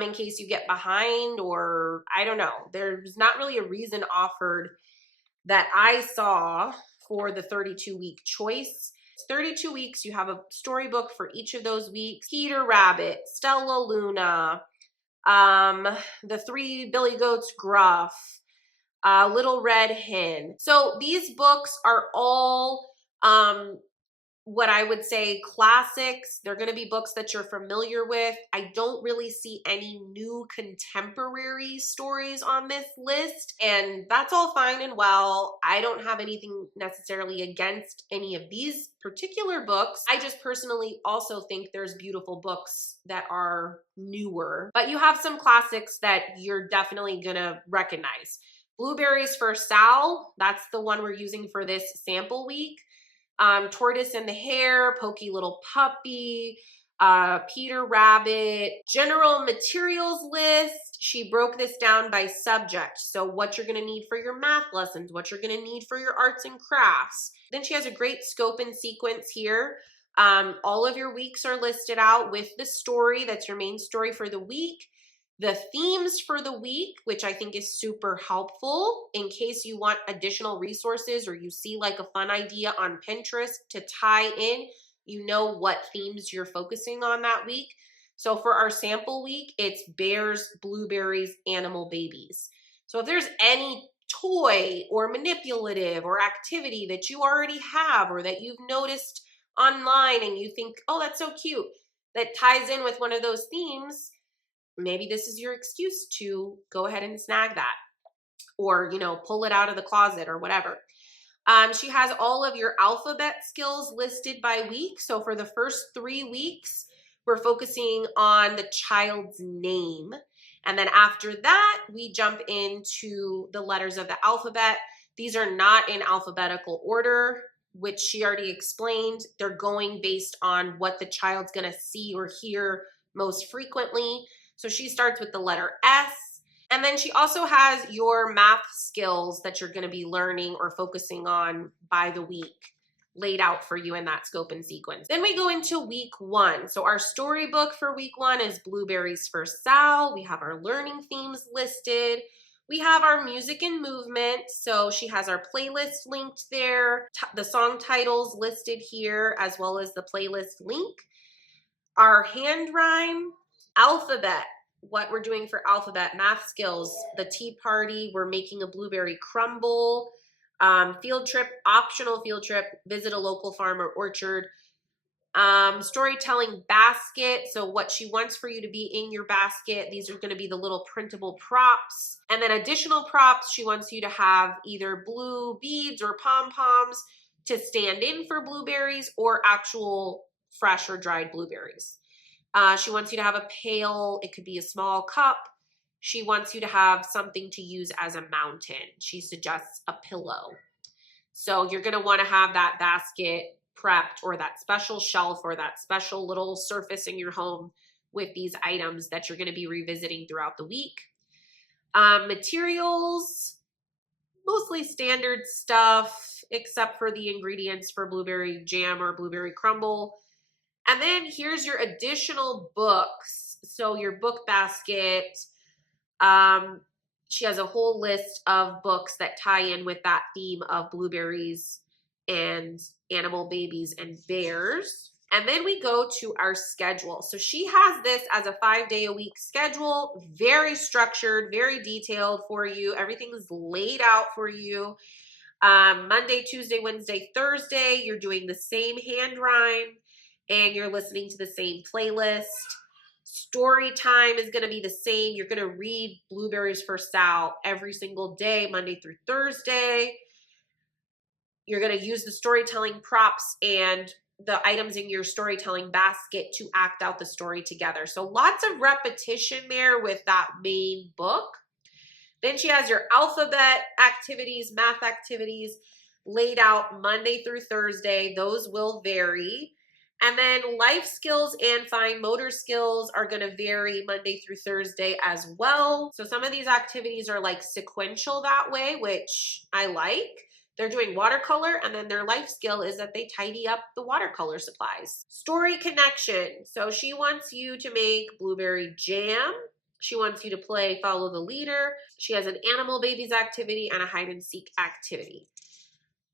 In case you get behind, or I don't know. There's not really a reason offered that I saw for the 32-week choice. It's 32 weeks. You have a storybook for each of those weeks. Peter Rabbit, Stella Luna, the Three Billy Goats Gruff, Little Red Hen. So these books are all what I would say classics. They're going to be books that you're familiar with. I don't really see any new contemporary stories on this list, and that's all fine and well. I don't have anything necessarily against any of these particular books. I just personally also think there's beautiful books that are newer, but you have some classics that you're definitely going to recognize. Blueberries for Sal, that's the one we're using for this sample week. Tortoise and the Hare, Pokey Little Puppy, Peter Rabbit, general materials list. She broke this down by subject. So what you're going to need for your math lessons, what you're going to need for your arts and crafts. Then she has a great scope and sequence here. All of your weeks are listed out with the story. That's your main story for the week. The themes for the week, which I think is super helpful in case you want additional resources or you see like a fun idea on Pinterest to tie in, you know what themes you're focusing on that week. So for our sample week, it's bears, blueberries, animal babies. So if there's any toy or manipulative or activity that you already have or that you've noticed online and you think, oh, that's so cute, that ties in with one of those themes, maybe this is your excuse to go ahead and snag that or, you know, pull it out of the closet or whatever. She has all of your alphabet skills listed by week. So for the first 3 weeks, we're focusing on the child's name. And then after that, we jump into the letters of the alphabet. These are not in alphabetical order, which she already explained. They're going based on what the child's going to see or hear most frequently. So she starts with the letter S. And then she also has your math skills that you're going to be learning or focusing on by the week laid out for you in that scope and sequence. Then we go into week 1. So our storybook for week 1 is Blueberries for Sal. We have our learning themes listed. We have our music and movement. So she has our playlist linked there, the song titles listed here, as well as the playlist link. Our hand rhyme, alphabet, what we're doing for alphabet, math skills, the tea party, we're making a blueberry crumble, field trip, optional field trip, visit a local farm or orchard, storytelling basket, so what she wants for you to be in your basket, these are going to be the little printable props, and then additional props, she wants you to have either blue beads or pom-poms to stand in for blueberries or actual fresh or dried blueberries. She wants you to have a pail. It could be a small cup. She wants you to have something to use as a mountain. She suggests a pillow. So you're going to want to have that basket prepped or that special shelf or that special little surface in your home with these items that you're going to be revisiting throughout the week. Materials, mostly standard stuff, except for the ingredients for blueberry jam or blueberry crumble. And then here's your additional books. So your book basket, she has a whole list of books that tie in with that theme of blueberries and animal babies and bears. And then we go to our schedule. So she has this as a 5-day-a-week schedule, very structured, very detailed for you. Everything's laid out for you. Monday, Tuesday, Wednesday, Thursday, you're doing the same hand rhyme and you're listening to the same playlist. Story time is going to be the same. You're going to read Blueberries for Sal every single day, Monday through Thursday. You're going to use the storytelling props and the items in your storytelling basket to act out the story together. So lots of repetition there with that main book. Then she has your alphabet activities, math activities laid out Monday through Thursday. Those will vary. And then life skills and fine motor skills are going to vary Monday through Thursday as well. So some of these activities are like sequential that way, which I like. They're doing watercolor, and then their life skill is that they tidy up the watercolor supplies. Story connection. So she wants you to make blueberry jam. She wants you to play follow the leader. She has an animal babies activity and a hide and seek activity.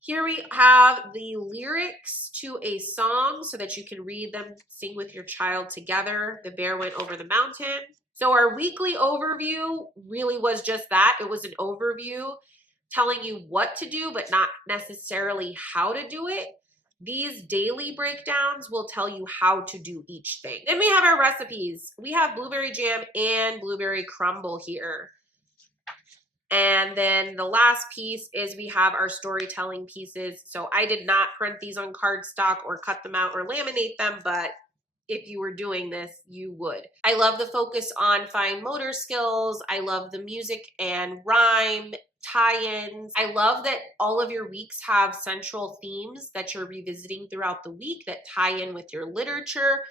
Here we have the lyrics to a song so that you can read them, sing with your child together. The bear went over the mountain. So our weekly overview really was just that. It was an overview telling you what to do, but not necessarily how to do it. These daily breakdowns will tell you how to do each thing. Then we have our recipes. We have blueberry jam and blueberry crumble here. And then the last piece is we have our storytelling pieces. So I did not print these on cardstock or cut them out or laminate them, but if you were doing this, you would. I love the focus on fine motor skills. I love the music and rhyme tie-ins. I love that all of your weeks have central themes that you're revisiting throughout the week that tie in with your literature.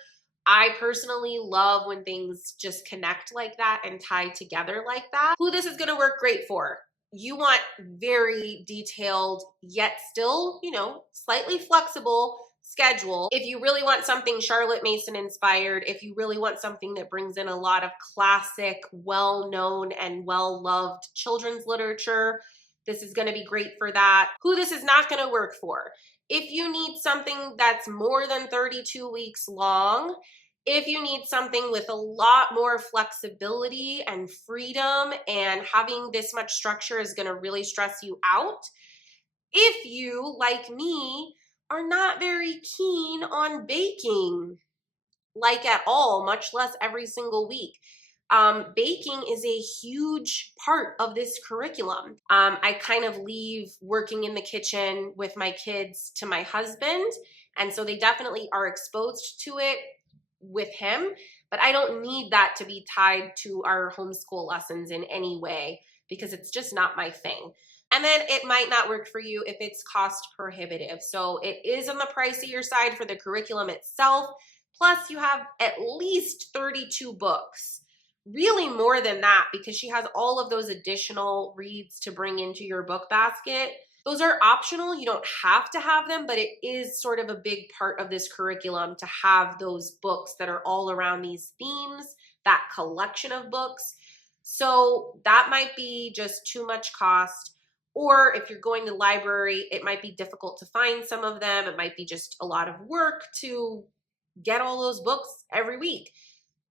I personally love when things just connect like that and tie together like that. Who this is going to work great for? You want very detailed, yet still, slightly flexible schedule. If you really want something Charlotte Mason inspired, if you really want something that brings in a lot of classic, well-known and well-loved children's literature, this is going to be great for that. Who this is not going to work for? If you need something that's more than 32 weeks long, if you need something with a lot more flexibility and freedom, and having this much structure is going to really stress you out. If you, like me, are not very keen on baking, like at all, much less every single week. Baking is a huge part of this curriculum. I kind of leave working in the kitchen with my kids to my husband, and so they definitely are exposed to it with him, but I don't need that to be tied to our homeschool lessons in any way because it's just not my thing. And then it might not work for you if it's cost prohibitive. So it is on the pricier side for the curriculum itself. Plus you have at least 32 books, really more than that, because she has all of those additional reads to bring into your book basket. Those are optional. You don't have to have them, but it is sort of a big part of this curriculum to have those books that are all around these themes, that collection of books. So that might be just too much cost. Or if you're going to the library, it might be difficult to find some of them. It might be just a lot of work to get all those books every week.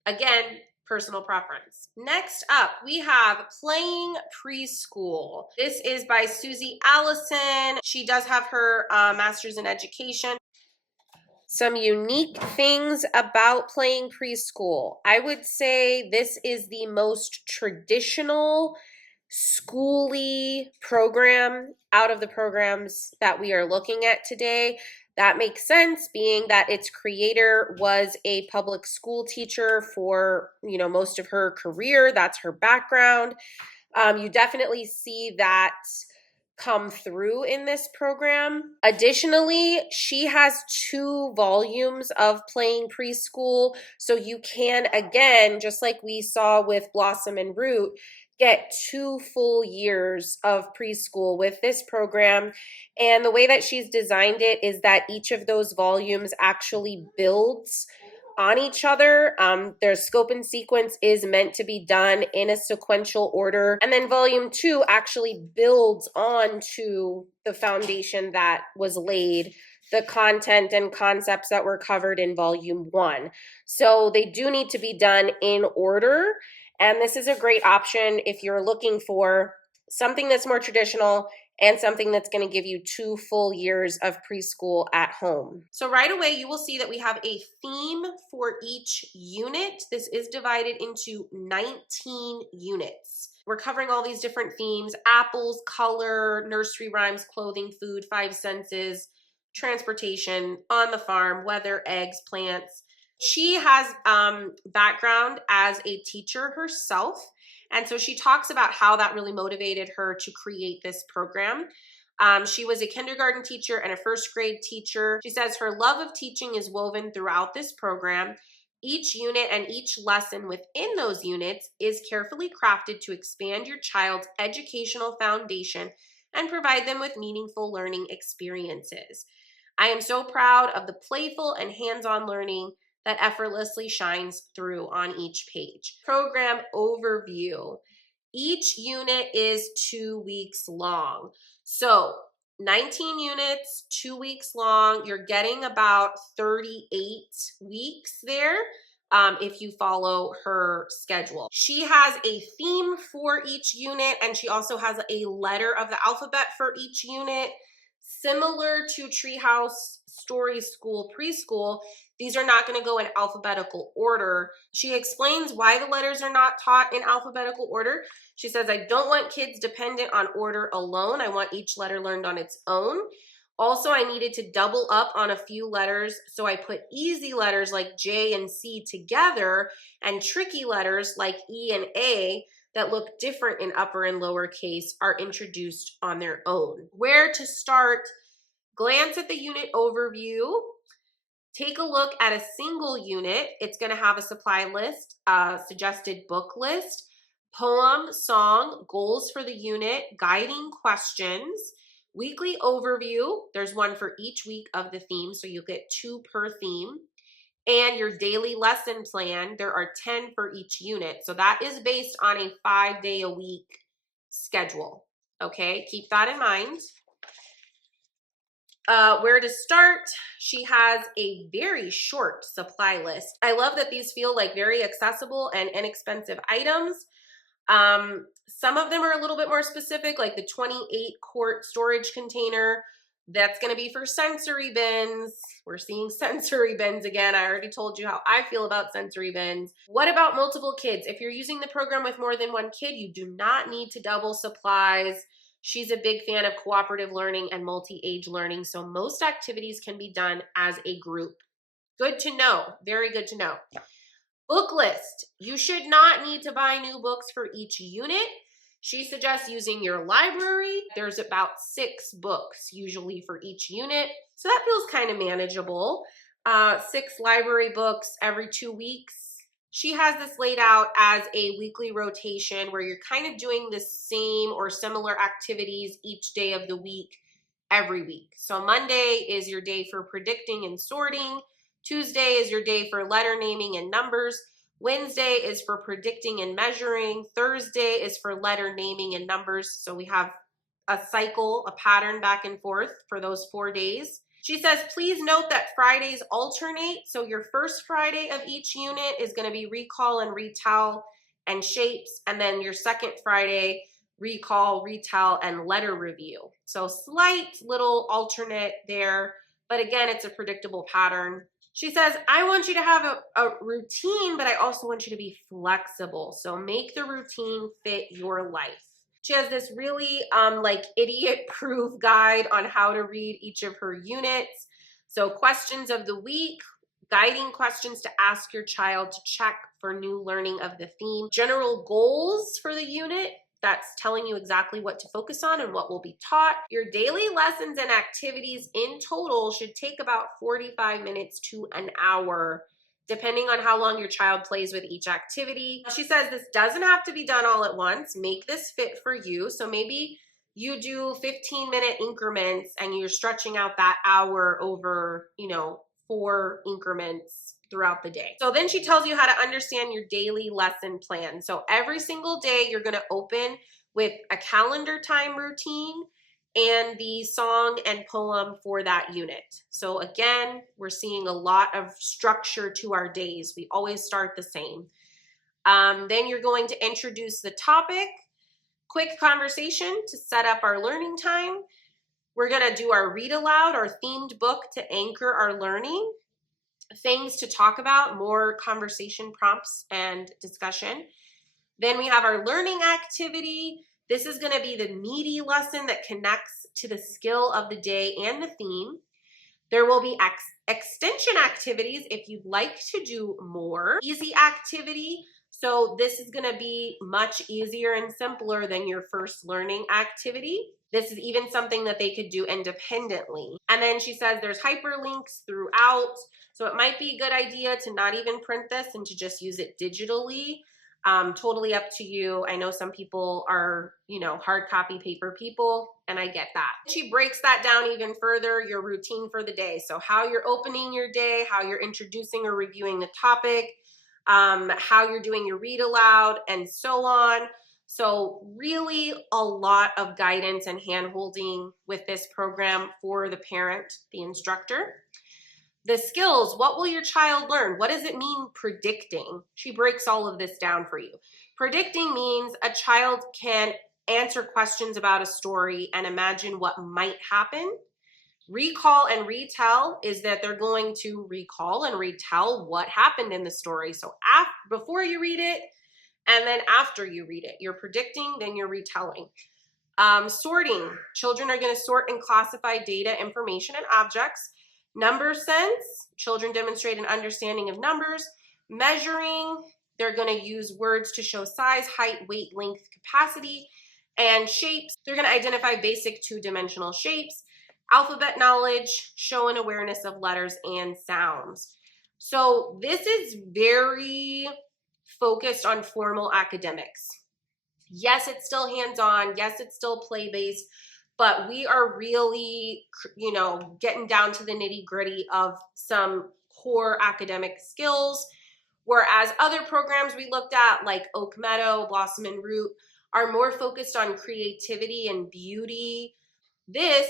Again, personal preference. Next up, we have Playing Preschool. This is by Susie Allison. She does have her master's in education. Some unique things about Playing Preschool. I would say this is the most traditional schooly program out of the programs that we are looking at today. That makes sense, being that its creator was a public school teacher for, most of her career. That's her background. You definitely see that come through in this program. Additionally, she has 2 volumes of Playing Preschool, so you can, again, just like we saw with Blossom and Root, get 2 full years of preschool with this program. And the way that she's designed it is that each of those volumes actually builds on each other. Their scope and sequence is meant to be done in a sequential order. And then volume 2 actually builds on to the foundation that was laid, the content and concepts that were covered in volume 1. So they do need to be done in order. And this is a great option if you're looking for something that's more traditional and something that's going to give you 2 full years of preschool at home. So right away, you will see that we have a theme for each unit. This is divided into 19 units. We're covering all these different themes: apples, color, nursery rhymes, clothing, food, 5 senses, transportation, on the farm, weather, eggs, plants. She has background as a teacher herself, and so she talks about how that really motivated her to create this program. She was a kindergarten teacher and a 1st grade teacher. She says her love of teaching is woven throughout this program. Each unit and each lesson within those units is carefully crafted to expand your child's educational foundation and provide them with meaningful learning experiences. I am so proud of the playful and hands-on learning that effortlessly shines through on each page. Program overview. Each unit is 2 weeks long. So 19 units, 2 weeks long. You're getting about 38 weeks there if you follow her schedule. She has a theme for each unit, and she also has a letter of the alphabet for each unit. Similar to Treehouse, Story School, Preschool, these are not going to go in alphabetical order. She explains why the letters are not taught in alphabetical order. She says, I don't want kids dependent on order alone. I want each letter learned on its own. Also, I needed to double up on a few letters, so I put easy letters like J and C together and tricky letters like E and A that look different in upper and lower case are introduced on their own. Where to start? Glance at the unit overview. Take a look at a single unit. It's going to have a supply list, a suggested book list, poem, song, goals for the unit, guiding questions, weekly overview. There's one for each week of the theme, so you get 2 per theme. And your daily lesson plan, there are 10 for each unit. So that is based on a 5-day-a-week schedule. Okay, keep that in mind. Where to start? She has a very short supply list. I love that these feel like very accessible and inexpensive items. Some of them are a little bit more specific, like the 28-quart storage container. That's going to be for sensory bins. We're seeing sensory bins again. I already told you how I feel about sensory bins. What about multiple kids? If you're using the program with more than one kid, you do not need to double supplies. She's a big fan of cooperative learning and multi-age learning, so most activities can be done as a group. Good to know. Very good to know. Book list. You should not need to buy new books for each unit. She suggests using your library. There's about 6 books usually for each unit, so that feels kind of manageable. 6 library books every 2 weeks. She has this laid out as a weekly rotation where you're kind of doing the same or similar activities each day of the week every week. So Monday is your day for predicting and sorting. Tuesday is your day for letter naming and numbers. Wednesday is for predicting and measuring. Thursday is for letter naming and numbers. So we have a cycle, a pattern back and forth for those 4 days. She says, please note that Fridays alternate. So your first Friday of each unit is going to be recall and retell and shapes. And then your second Friday, recall, retell, and letter review. So slight little alternate there. But again, it's a predictable pattern. She says, I want you to have a routine, but I also want you to be flexible. So make the routine fit your life. She has this really like idiot-proof guide on how to read each of her units. So questions of the week, guiding questions to ask your child to check for new learning of the theme. General goals for the unit. That's telling you exactly what to focus on and what will be taught. Your daily lessons and activities in total should take about 45 minutes to an hour, depending on how long your child plays with each activity. She says this doesn't have to be done all at once. Make this fit for you. So maybe you do 15-minute increments and you're stretching out that hour over, 4 increments throughout the day. So then she tells you how to understand your daily lesson plan. So every single day you're going to open with a calendar time routine and the song and poem for that unit. So again, we're seeing a lot of structure to our days. We always start the same. Then you're going to introduce the topic, quick conversation to set up our learning time. We're going to do our read aloud, our themed book to anchor our learning. Things to talk about, more conversation prompts and discussion. Then we have our learning activity. This is going to be the meaty lesson that connects to the skill of the day and the theme. There will be extension activities if you'd like to do more. Easy activity. So this is going to be much easier and simpler than your first learning activity. This is even something that they could do independently. And then she says there's hyperlinks throughout. So it might be a good idea to not even print this and to just use it digitally. Totally up to you. I know some people are, hard copy paper people, and I get that. She breaks that down even further, your routine for the day. So how you're opening your day, how you're introducing or reviewing the topic, how you're doing your read aloud, and so on. So really a lot of guidance and hand-holding with this program for the parent, the instructor. The skills, what will your child learn? What does it mean predicting? She breaks all of this down for you. Predicting means a child can answer questions about a story and imagine what might happen. Recall and retell is that they're going to recall and retell what happened in the story. So before you read it, and then after you read it, you're predicting, then you're retelling. Sorting. Children are going to sort and classify data, information, and objects. Number sense. Children demonstrate an understanding of numbers. Measuring. They're going to use words to show size, height, weight, length, capacity. And shapes. They're going to identify basic two-dimensional shapes. Alphabet knowledge. Show an awareness of letters and sounds. So this is very focused on formal academics. Yes, it's still hands-on. Yes, it's still play-based, but we are really, getting down to the nitty-gritty of some core academic skills, whereas other programs we looked at, like Oak Meadow, Blossom and Root, are more focused on creativity and beauty. This,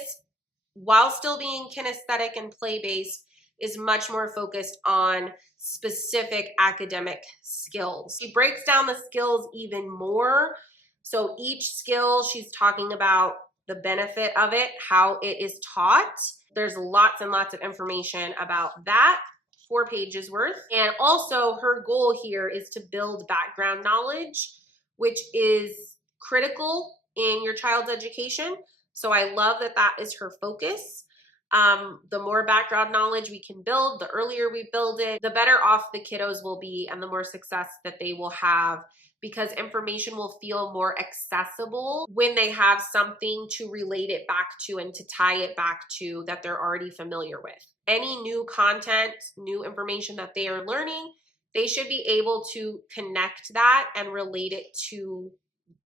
while still being kinesthetic and play-based, is much more focused on specific academic skills. She breaks down the skills even more. So each skill, she's talking about the benefit of it, how it is taught. There's lots and lots of information about that, 4 pages worth. And also her goal here is to build background knowledge, which is critical in your child's education. So I love that that is her focus. The more background knowledge we can build, the earlier we build it, the better off the kiddos will be and the more success that they will have, because information will feel more accessible when they have something to relate it back to and to tie it back to that they're already familiar with. Any new content, new information that they are learning, they should be able to connect that and relate it to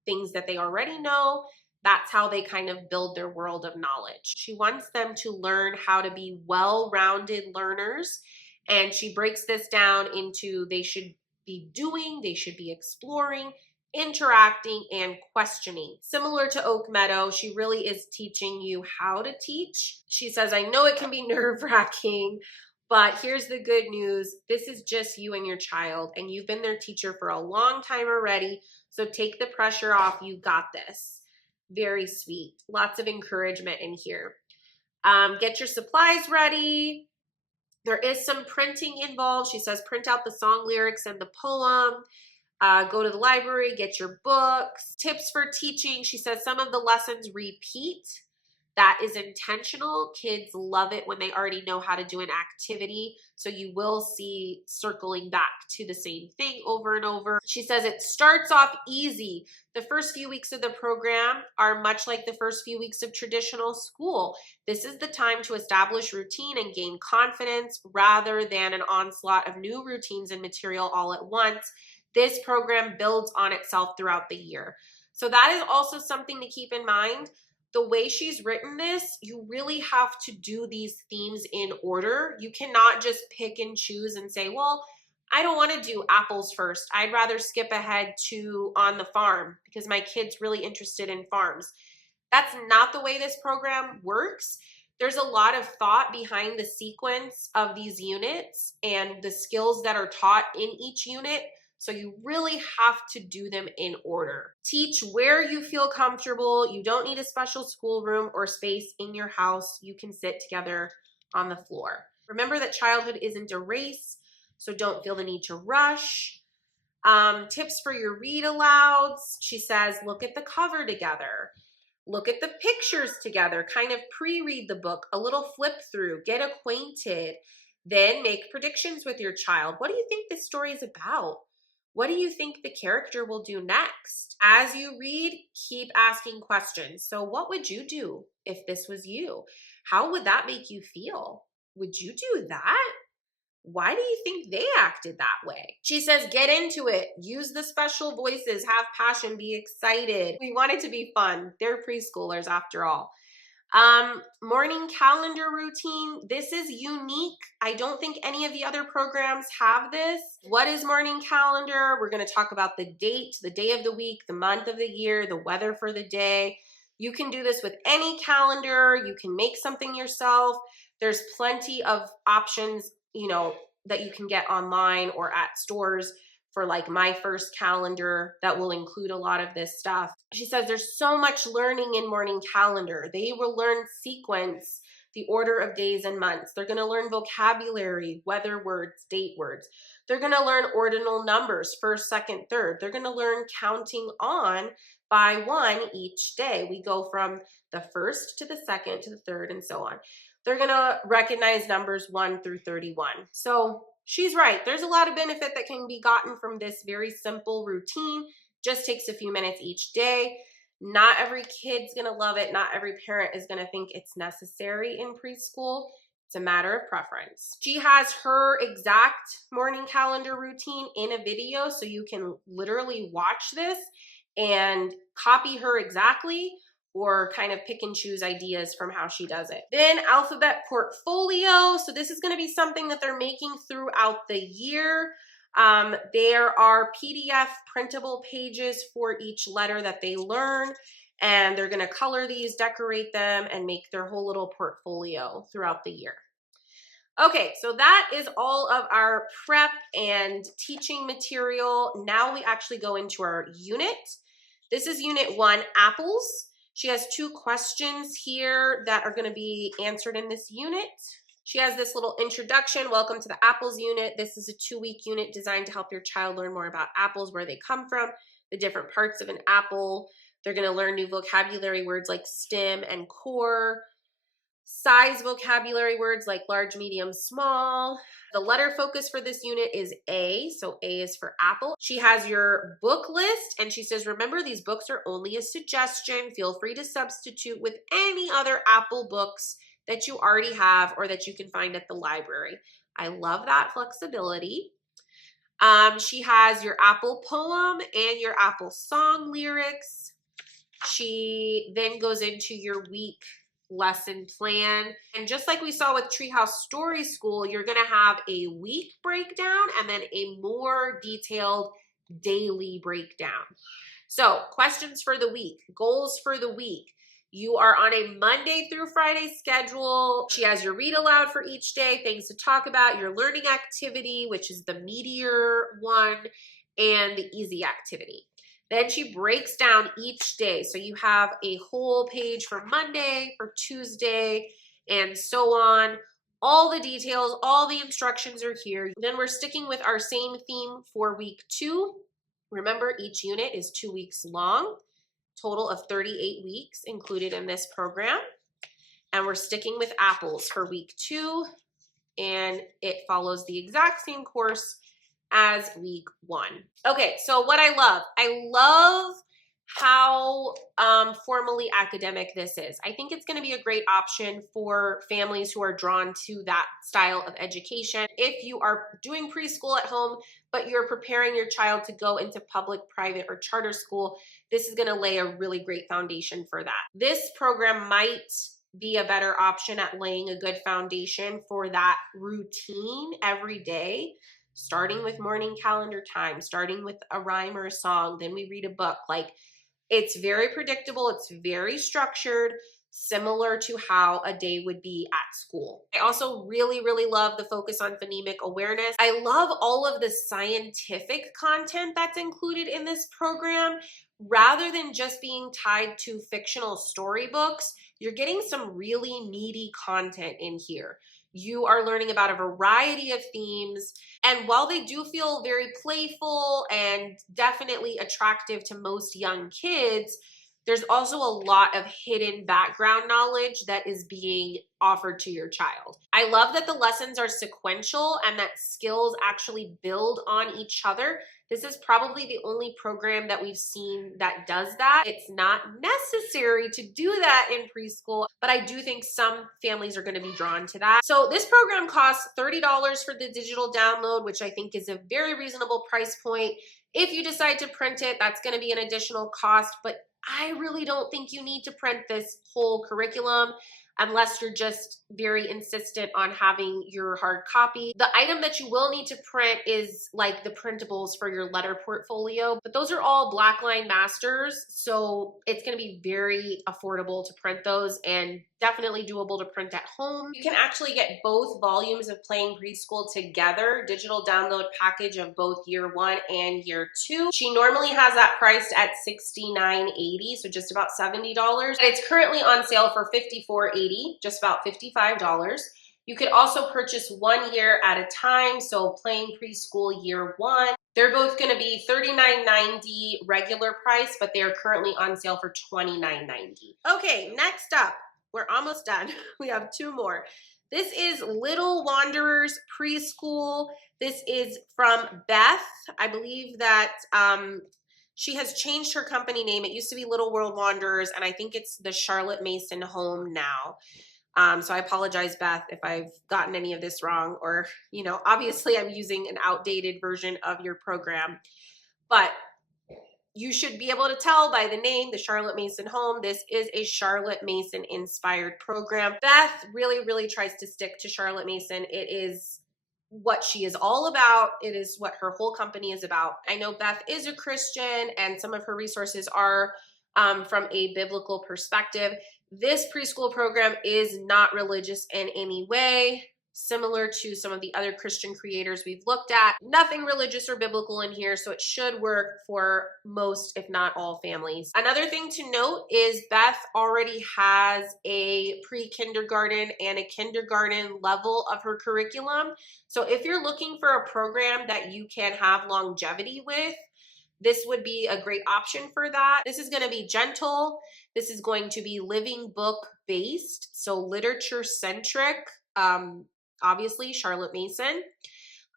things that they already know. That's how they kind of build their world of knowledge. She wants them to learn how to be well-rounded learners, and she breaks this down into they should be doing, they should be exploring, interacting, and questioning. Similar to Oak Meadow, she really is teaching you how to teach. She says, I know it can be nerve-wracking, but here's the good news. This is just you and your child, and you've been their teacher for a long time already, so take the pressure off. You got this. Very sweet. Lots of encouragement in here. Get your supplies ready. There is some printing involved. She says print out the song lyrics and the poem. Go to the library, get your books. Tips for teaching. She says some of the lessons repeat. That is intentional. Kids love it when they already know how to do an activity. So you will see circling back to the same thing over and over. She says it starts off easy. The first few weeks of the program are much like the first few weeks of traditional school. This is the time to establish routine and gain confidence rather than an onslaught of new routines and material all at once. This program builds on itself throughout the year. So that is also something to keep in mind. The way she's written this, you really have to do these themes in order. You cannot just pick and choose and say, well, I don't want to do apples first. I'd rather skip ahead to on the farm because my kid's really interested in farms. That's not the way this program works. There's a lot of thought behind the sequence of these units and the skills that are taught in each unit. So you really have to do them in order. Teach where you feel comfortable. You don't need a special schoolroom or space in your house. You can sit together on the floor. Remember that childhood isn't a race, so don't feel the need to rush. Tips for your read alouds. She says, look at the cover together. Look at the pictures together. Kind of pre-read the book, a little flip through, get acquainted. Then make predictions with your child. What do you think this story is about? What do you think the character will do next? As you read, keep asking questions. So what would you do if this was you? How would that make you feel? Would you do that? Why do you think they acted that way? She says, get into it. Use the special voices. Have passion. Be excited. We want it to be fun. They're preschoolers after all. Morning calendar routine. This is unique. I don't think any of the other programs have this. What is morning calendar? We're going to talk about the date, the day of the week, the month of the year, the weather for the day. You can do this with any calendar. You can make something yourself. There's plenty of options, that you can get online or at stores for like My First Calendar that will include a lot of this stuff. She says there's so much learning in morning calendar. They will learn sequence, the order of days and months. They're going to learn vocabulary, weather words, date words. They're going to learn ordinal numbers, first, second, third. They're going to learn counting on by one each day. We go from the first to the second to the third and so on. They're going to recognize numbers 1 through 31. So she's right. There's a lot of benefit that can be gotten from this very simple routine. Just takes a few minutes each day. Not every kid's going to love it. Not every parent is going to think it's necessary in preschool. It's a matter of preference. She has her exact morning calendar routine in a video, so you can literally watch this and copy her exactly, or kind of pick and choose ideas from how she does it. Then alphabet portfolio. So this is going to be something that they're making throughout the year. There are PDF printable pages for each letter that they learn, and they're going to color these, decorate them, and make their whole little portfolio throughout the year. Okay, so that is all of our prep and teaching material. Now we actually go into our unit. This is unit 1, apples. She has 2 questions here that are going to be answered in this unit. She has this little introduction. Welcome to the apples unit. This is a 2-week unit designed to help your child learn more about apples, where they come from, the different parts of an apple. They're going to learn new vocabulary words like stem and core. Size vocabulary words like large, medium, small. The letter focus for this unit is A, so A is for apple. She has your book list, and she says, remember, these books are only a suggestion. Feel free to substitute with any other apple books that you already have or that you can find at the library. I love that flexibility. She has your apple poem and your apple song lyrics. She then goes into your week lesson plan. And just like we saw with Treehouse Story School, you're going to have a week breakdown and then a more detailed daily breakdown. So questions for the week, goals for the week. You are on a Monday through Friday schedule. She has your read aloud for each day, things to talk about, your learning activity, which is the meatier one, and the easy activity. Then she breaks down each day. So you have a whole page for Monday, for Tuesday, and so on. All the details, all the instructions are here. Then we're sticking with our same theme for week 2. Remember, each unit is 2 weeks long, total of 38 weeks included in this program. And we're sticking with apples for week 2, and it follows the exact same course as week 1. Okay, so what I love how formally academic this is. I think it's going to be a great option for families who are drawn to that style of education. If you are doing preschool at home, but you're preparing your child to go into public, private, or charter school, this is going to lay a really great foundation for that. This program might be a better option at laying a good foundation for that routine every day, starting with morning calendar time, starting with a rhyme or a song, then we read a book. Like, it's very predictable, it's very structured, similar to how a day would be at school. I also really love the focus on phonemic awareness. I love all of the scientific content that's included in this program. Rather than just being tied to fictional storybooks, you're getting some really meaty content in here. You are learning about a variety of themes, and while they do feel very playful and definitely attractive to most young kids, there's also a lot of hidden background knowledge that is being offered to your child. I love that the lessons are sequential and that skills actually build on each other. This is probably the only program that we've seen that does that. It's not necessary to do that in preschool, but I do think some families are going to be drawn to that. So this program costs $30 for the digital download, which I think is a very reasonable price point. If you decide to print it, that's going to be an additional cost, but I really don't think you need to print this whole curriculum unless you're just very insistent on having your hard copy. The item that you will need to print is like the printables for your letter portfolio, but those are all Blackline Masters, so it's going to be very affordable to print those and definitely doable to print at home. You can actually get both volumes of Playing Preschool together, digital download package of both year 1 and year 2. She normally has that priced at $69.80, so just about $70. It's currently on sale for $54.80. $80, just about $55. You could also purchase 1 year at a time, so plain preschool year 1. They're both going to be $39.90 regular price, but they are currently on sale for $29.90. Okay, next up, we're almost done. We have 2 more. This is Little Wanderers Preschool. This is from Beth. I believe that she has changed her company name. It used to be Little World Wanderers, and I think it's the Charlotte Mason Home now. So I apologize, Beth, if I've gotten any of this wrong, or, you know, obviously I'm using an outdated version of your program, but you should be able to tell by the name, the Charlotte Mason Home, this is a Charlotte Mason inspired program. Beth really, really tries to stick to Charlotte Mason. It is what she is all about. It is what her whole company is about. I know Beth is a Christian, and some of her resources are from a biblical perspective. This preschool program is not religious in any way, similar to some of the other Christian creators we've looked at. Nothing religious or biblical in here, so it should work for most, if not all, families. Another thing to note is Beth already has a pre-kindergarten and a kindergarten level of her curriculum. So if you're looking for a program that you can have longevity with, this would be a great option for that. This is going to be gentle. This is going to be living book based, so literature centric. Obviously, Charlotte Mason.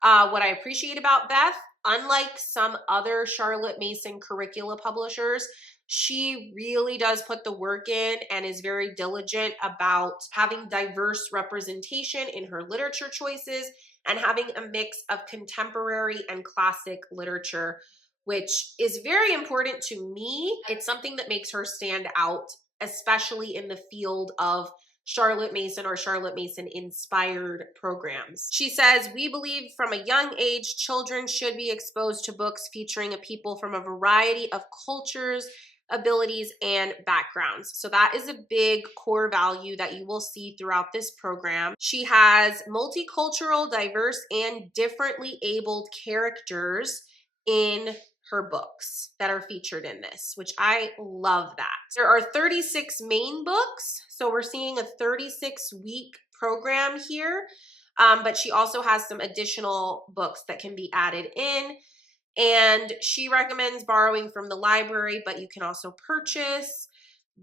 What I appreciate about Beth, unlike some other Charlotte Mason curricula publishers, she really does put the work in and is very diligent about having diverse representation in her literature choices and having a mix of contemporary and classic literature, which is very important to me. It's something that makes her stand out, especially in the field of Charlotte Mason or Charlotte Mason inspired programs. She says, we believe from a young age, children should be exposed to books featuring a people from a variety of cultures, abilities, and backgrounds. So that is a big core value that you will see throughout this program. She has multicultural, diverse, and differently abled characters in her books that are featured in this, which I love that. There are 36 main books, so we're seeing a 36-week program here, but she also has some additional books that can be added in, and she recommends borrowing from the library, but you can also purchase.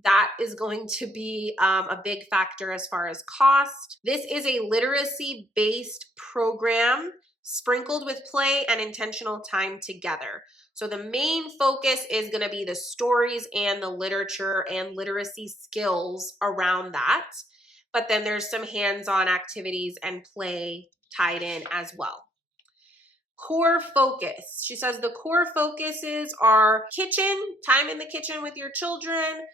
That is going to be a big factor as far as cost. This is a literacy-based program sprinkled with play and intentional time together. So the main focus is going to be the stories and the literature and literacy skills around that. But then there's some hands-on activities and play tied in as well. Core focus. She says the core focuses are kitchen, time in the kitchen with your children,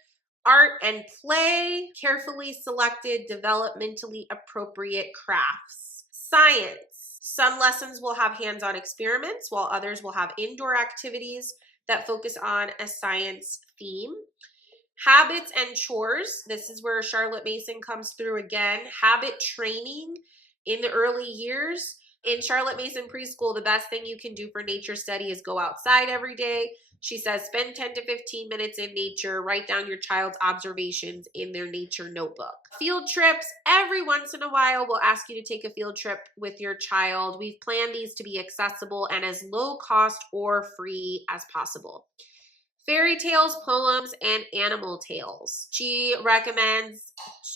art and play, carefully selected, developmentally appropriate crafts. Science. Some lessons will have hands-on experiments, while others will have indoor activities that focus on a science theme. Habits and chores. This is where Charlotte Mason comes through again. Habit training in the early years. In Charlotte Mason Preschool, the best thing you can do for nature study is go outside every day. She says spend 10 to 15 minutes in nature. Write down your child's observations in their nature notebook. Field trips. Every once in a while, we'll ask you to take a field trip with your child. We've planned these to be accessible and as low cost or free as possible. Fairy tales, poems, and animal tales. She recommends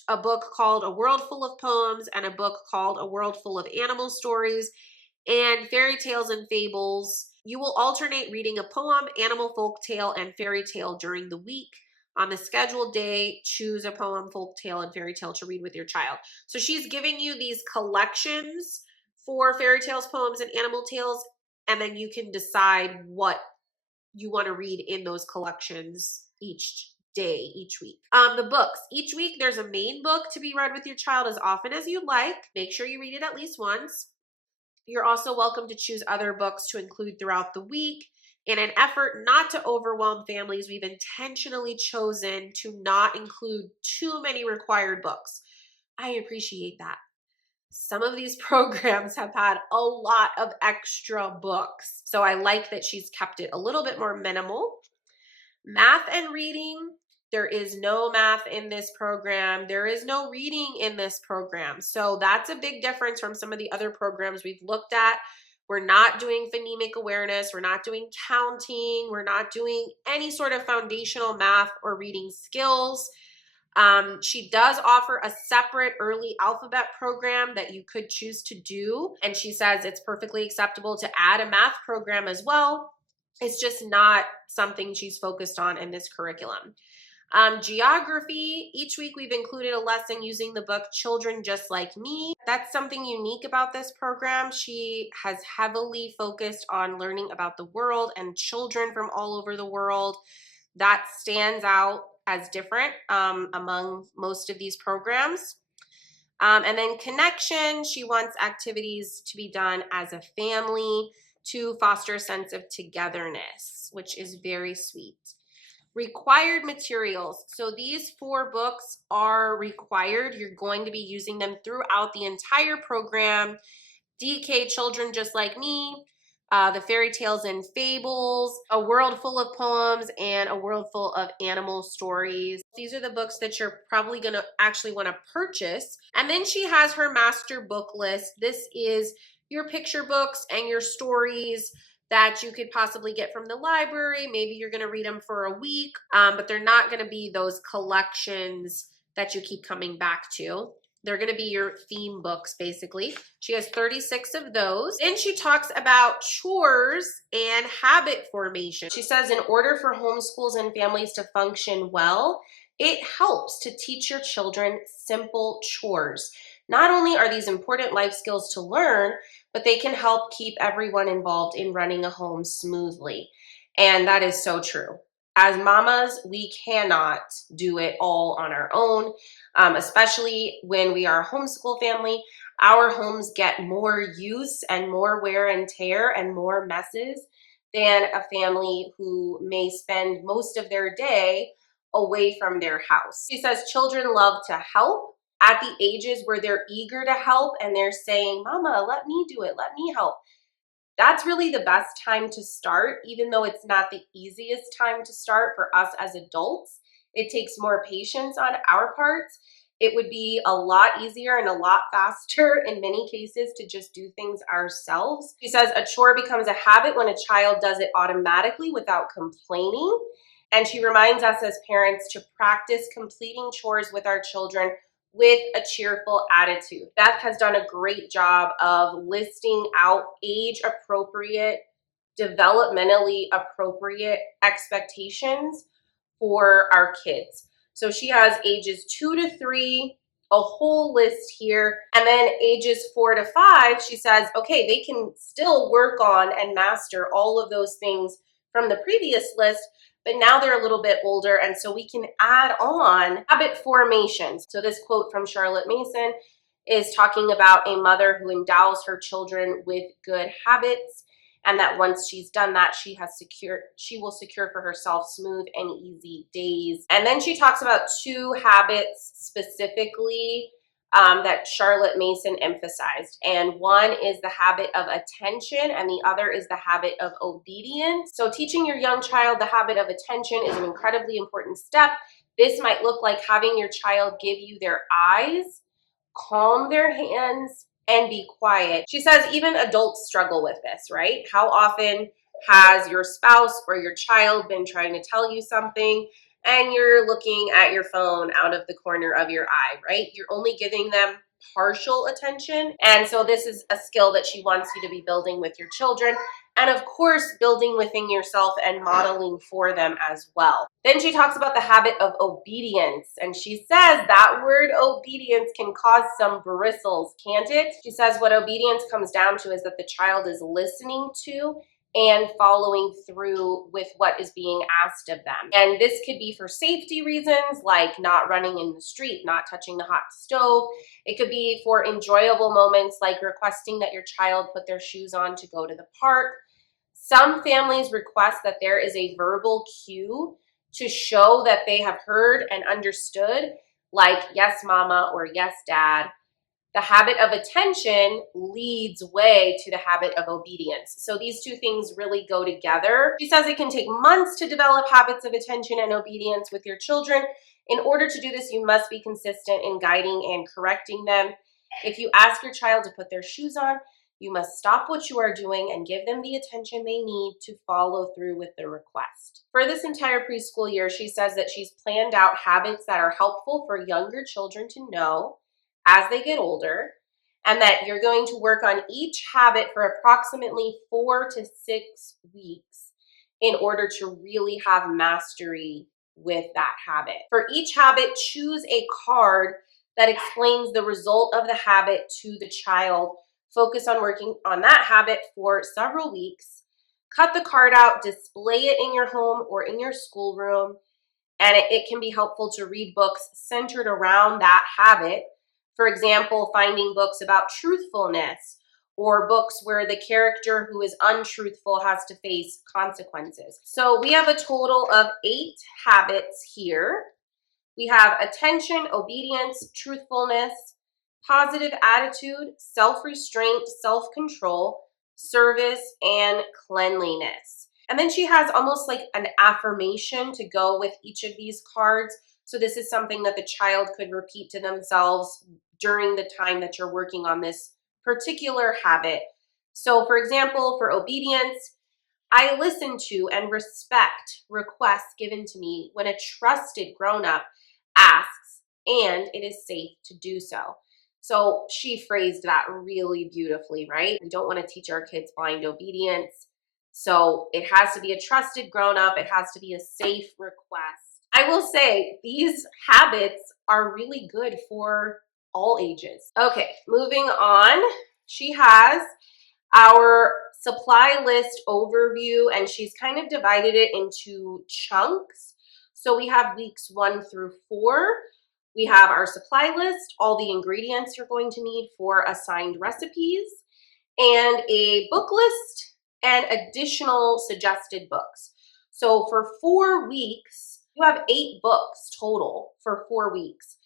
a book called A World Full of Poems and a book called A World Full of Animal Stories, and fairy tales and fables. You will alternate reading a poem, animal folk tale, and fairy tale during the week. On the scheduled day, choose a poem, folk tale, and fairy tale to read with your child. So she's giving you these collections for fairy tales, poems, and animal tales, and then you can decide what you want to read in those collections each day, each week. The books. Each week there's a main book to be read with your child as often as you like. Make sure you read it at least once. You're also welcome to choose other books to include throughout the week. In an effort not to overwhelm families, we've intentionally chosen to not include too many required books. I appreciate that. Some of these programs have had a lot of extra books, so I like that she's kept it a little bit more minimal. Math and reading. There is no math in this program. There is no reading in this program. So that's a big difference from some of the other programs we've looked at. We're not doing phonemic awareness. We're not doing counting. We're not doing any sort of foundational math or reading skills. She does offer a separate early alphabet program that you could choose to do. And she says it's perfectly acceptable to add a math program as well. It's just not something she's focused on in this curriculum. Geography, each week we've included a lesson using the book Children Just Like Me. That's something unique about this program. She has heavily focused on learning about the world and children from all over the world. That stands out as different among most of these programs. And then connection, she wants activities to be done as a family to foster a sense of togetherness, which is very sweet. Required materials. So these 4 books are required. You're going to be using them throughout the entire program. DK, Children Just Like Me, the Fairy Tales and Fables, A World Full of Poems, and A World Full of Animal Stories. These are the books that you're probably going to actually want to purchase. And then she has her master book list. This is your picture books and your stories that you could possibly get from the library. Maybe you're going to read them for a week, but they're not going to be those collections that you keep coming back to. They're going to be your theme books, basically. She has 36 of those. And she talks about chores and habit formation. She says in order for homeschools and families to function well, it helps to teach your children simple chores. Not only are these important life skills to learn, but they can help keep everyone involved in running a home smoothly. And that is so true. As mamas, we cannot do it all on our own, especially when we are a homeschool family. Our homes get more use and more wear and tear and more messes than a family who may spend most of their day away from their house. She says children love to help at the ages where they're eager to help and they're saying, Mama, let me do it, let me help. That's really the best time to start, even though it's not the easiest time to start for us as adults. It takes more patience on our parts. It would be a lot easier and a lot faster in many cases to just do things ourselves. She says a chore becomes a habit when a child does it automatically without complaining. And she reminds us as parents to practice completing chores with our children with a cheerful attitude. Beth has done a great job of listing out age-appropriate, developmentally appropriate expectations for our kids. So she has ages 2 to 3, a whole list here. And then ages 4 to 5, she says, okay, they can still work on and master all of those things from the previous list, but now they're a little bit older, and so we can add on habit formation. So this quote from Charlotte Mason is talking about a mother who endows her children with good habits, and that once she's done that, she will secure for herself smooth and easy days. And then she talks about 2 habits specifically that Charlotte Mason emphasized. And one is the habit of attention and the other is the habit of obedience. So teaching your young child the habit of attention is an incredibly important step. This might look like having your child give you their eyes, calm their hands, and be quiet. She says even adults struggle with this, right? How often has your spouse or your child been trying to tell you something and you're looking at your phone out of the corner of your eye, right? You're only giving them partial attention. And so this is a skill that she wants you to be building with your children. And of course, building within yourself and modeling for them as well. Then she talks about the habit of obedience. And she says that word obedience can cause some bristles, can't it? She says what obedience comes down to is that the child is listening to and following through with what is being asked of them. And this could be for safety reasons, like not running in the street, not touching the hot stove. It could be for enjoyable moments, like requesting that your child put their shoes on to go to the park. Some families request that there is a verbal cue to show that they have heard and understood, like yes, mama, or yes, dad. The habit of attention leads way to the habit of obedience. So these two things really go together. She says it can take months to develop habits of attention and obedience with your children. In order to do this, you must be consistent in guiding and correcting them. If you ask your child to put their shoes on, you must stop what you are doing and give them the attention they need to follow through with the request. For this entire preschool year, she says that she's planned out habits that are helpful for younger children to know as they get older, and that you're going to work on each habit for approximately 4 to 6 weeks in order to really have mastery with that habit. For each habit, choose a card that explains the result of the habit to the child. Focus on working on that habit for several weeks. Cut the card out, display it in your home or in your schoolroom, and it can be helpful to read books centered around that habit. For example, finding books about truthfulness or books where the character who is untruthful has to face consequences. So we have a total of 8 habits here. We have attention, obedience, truthfulness, positive attitude, self-restraint, self-control, service, and cleanliness. And then she has almost like an affirmation to go with each of these cards. So this is something that the child could repeat to themselves during the time that you're working on this particular habit. So for example, for obedience, I listen to and respect requests given to me when a trusted grown-up asks and it is safe to do so. So she phrased that really beautifully, right? We don't want to teach our kids blind obedience. So it has to be a trusted grown-up. It has to be a safe request. I will say these habits are really good for all ages. Okay, moving on. She has our supply list overview, and she's kind of divided it into chunks. So we have weeks 1 through 4. We have our supply list, all the ingredients you're going to need for assigned recipes, and a book list and additional suggested books. So for 4 weeks, you have 8 books total for 4 weeks.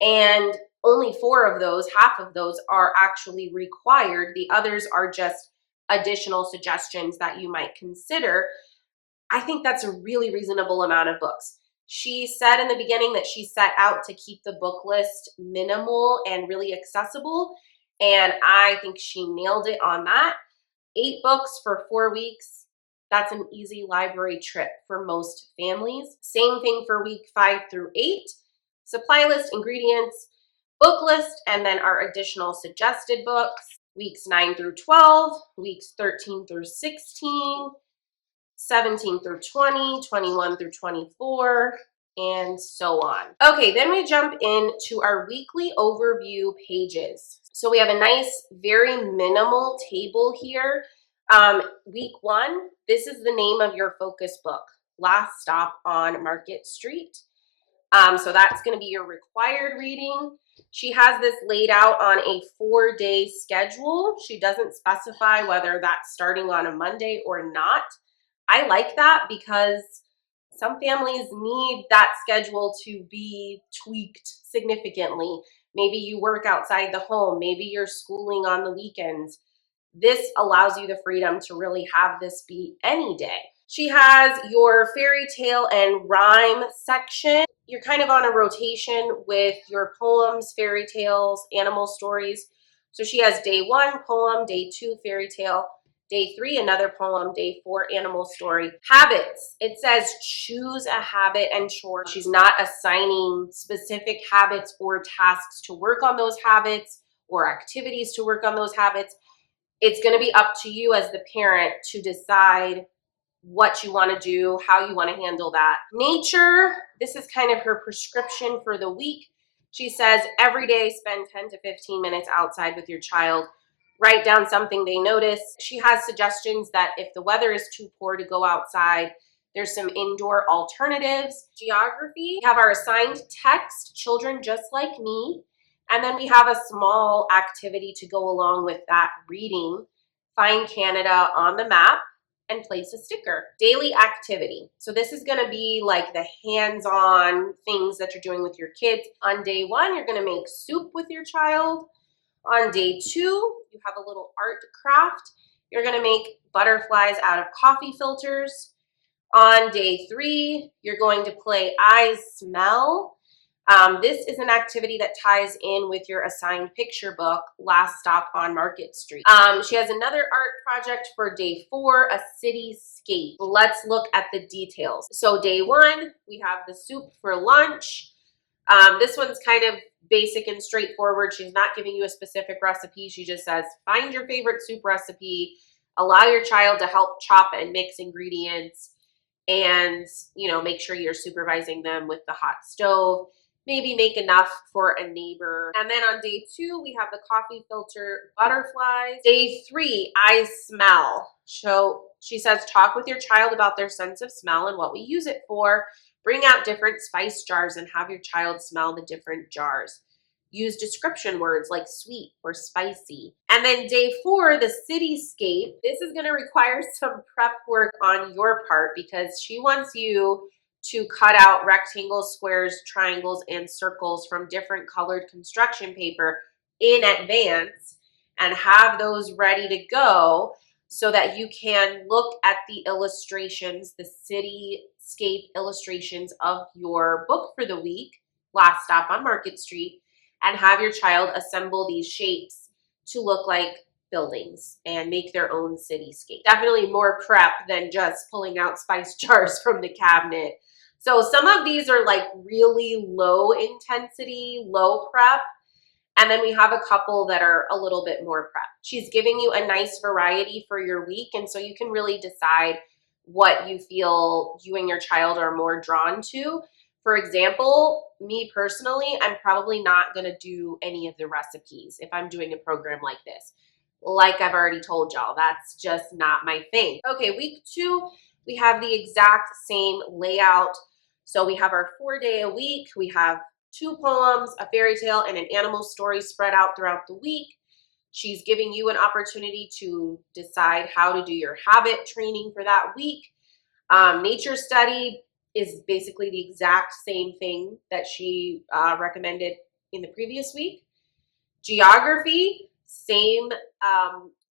And only 4 of those, half of those, are actually required. The others are just additional suggestions that you might consider. I think that's a really reasonable amount of books. She said in the beginning that she set out to keep the book list minimal and really accessible, and I think she nailed it on that. 8 books for 4 weeks. That's an easy library trip for most families. Same thing for week 5 through 8. Supply list, ingredients, book list, and then our additional suggested books. Weeks 9 through 12, weeks 13 through 16, 17 through 20, 21 through 24, and so on. Okay, then we jump into our weekly overview pages. So we have a nice, very minimal table here. Week 1, this is the name of your focus book, Last Stop on Market Street. So that's going to be your required reading. She has this laid out on a 4-day schedule. She doesn't specify whether that's starting on a Monday or not. I like that because some families need that schedule to be tweaked significantly. Maybe you work outside the home. Maybe you're schooling on the weekends. This allows you the freedom to really have this be any day. She has your fairy tale and rhyme section. You're kind of on a rotation with your poems, fairy tales, animal stories. So she has day 1, poem, day 2, fairy tale, day 3, another poem, day 4, animal story. Habits. It says choose a habit and chore. She's not assigning specific habits or tasks to work on those habits or activities to work on those habits. It's going to be up to you as the parent to decide what you want to do, how you want to handle that. Nature, this is kind of her prescription for the week. She says every day spend 10 to 15 minutes outside with your child. Write down something they notice. She has suggestions that if the weather is too poor to go outside, there's some indoor alternatives. Geography, we have our assigned text, Children Just Like Me. And then we have a small activity to go along with that reading. Find Canada on the map and place a sticker. Daily activity. So this is going to be like the hands-on things that you're doing with your kids. On day 1, you're going to make soup with your child. On day 2, you have a little art craft. You're gonna make butterflies out of coffee filters. On day 3, you're going to play I Smell. This is an activity that ties in with your assigned picture book, Last Stop on Market Street. She has another art project for day 4, a cityscape. Let's look at the details. So day 1, we have the soup for lunch. This one's kind of basic and straightforward. She's not giving you a specific recipe. She just says, find your favorite soup recipe, allow your child to help chop and mix ingredients, and make sure you're supervising them with the hot stove. Maybe make enough for a neighbor. And then on day 2, we have the coffee filter butterflies. Day 3, I Smell. So she says, talk with your child about their sense of smell and what we use it for. Bring out different spice jars and have your child smell the different jars. Use description words like sweet or spicy. And then day 4, the cityscape. This is gonna require some prep work on your part because she wants you to cut out rectangles, squares, triangles, and circles from different colored construction paper in advance and have those ready to go so that you can look at the illustrations, the cityscape illustrations of your book for the week, Last Stop on Market Street, and have your child assemble these shapes to look like buildings and make their own cityscape. Definitely more prep than just pulling out spice jars from the cabinet. So some of these are like really low intensity, low prep. And then we have a couple that are a little bit more prep. She's giving you a nice variety for your week. And so you can really decide what you feel you and your child are more drawn to. For example, me personally, I'm probably not gonna do any of the recipes if I'm doing a program like this. Like I've already told y'all, that's just not my thing. Okay, week 2, we have the exact same layout. So we have our 4-day-a-week, we have 2 poems, a fairy tale, and an animal story spread out throughout the week. She's giving you an opportunity to decide how to do your habit training for that week. Nature study is basically the exact same thing that she recommended in the previous week. Geography, same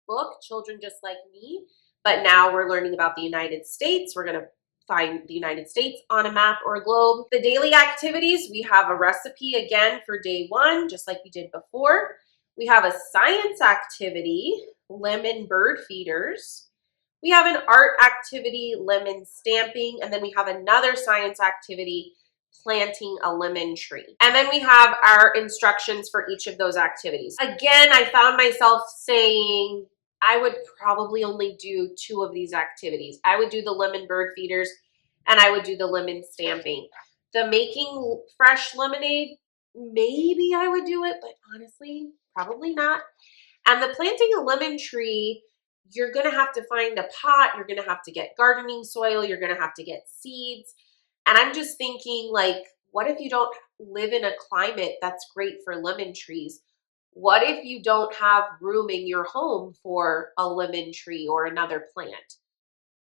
book, Children Just Like Me, but now we're learning about the United States. We're going to find the United States on a map or a globe. The daily activities, we have a recipe again for day 1, just like we did before. We have a science activity, lemon bird feeders. We have an art activity, lemon stamping, and then we have another science activity, planting a lemon tree. And then we have our instructions for each of those activities. Again, I found myself saying I would probably only do 2 of these activities. I would do the lemon bird feeders and I would do the lemon stamping. The making fresh lemonade, maybe I would do it, but honestly, probably not. And the planting a lemon tree, you're gonna have to find a pot, you're gonna have to get gardening soil, you're gonna have to get seeds. And I'm just thinking, like, what if you don't live in a climate that's great for lemon trees? What if you don't have room in your home for a lemon tree or another plant?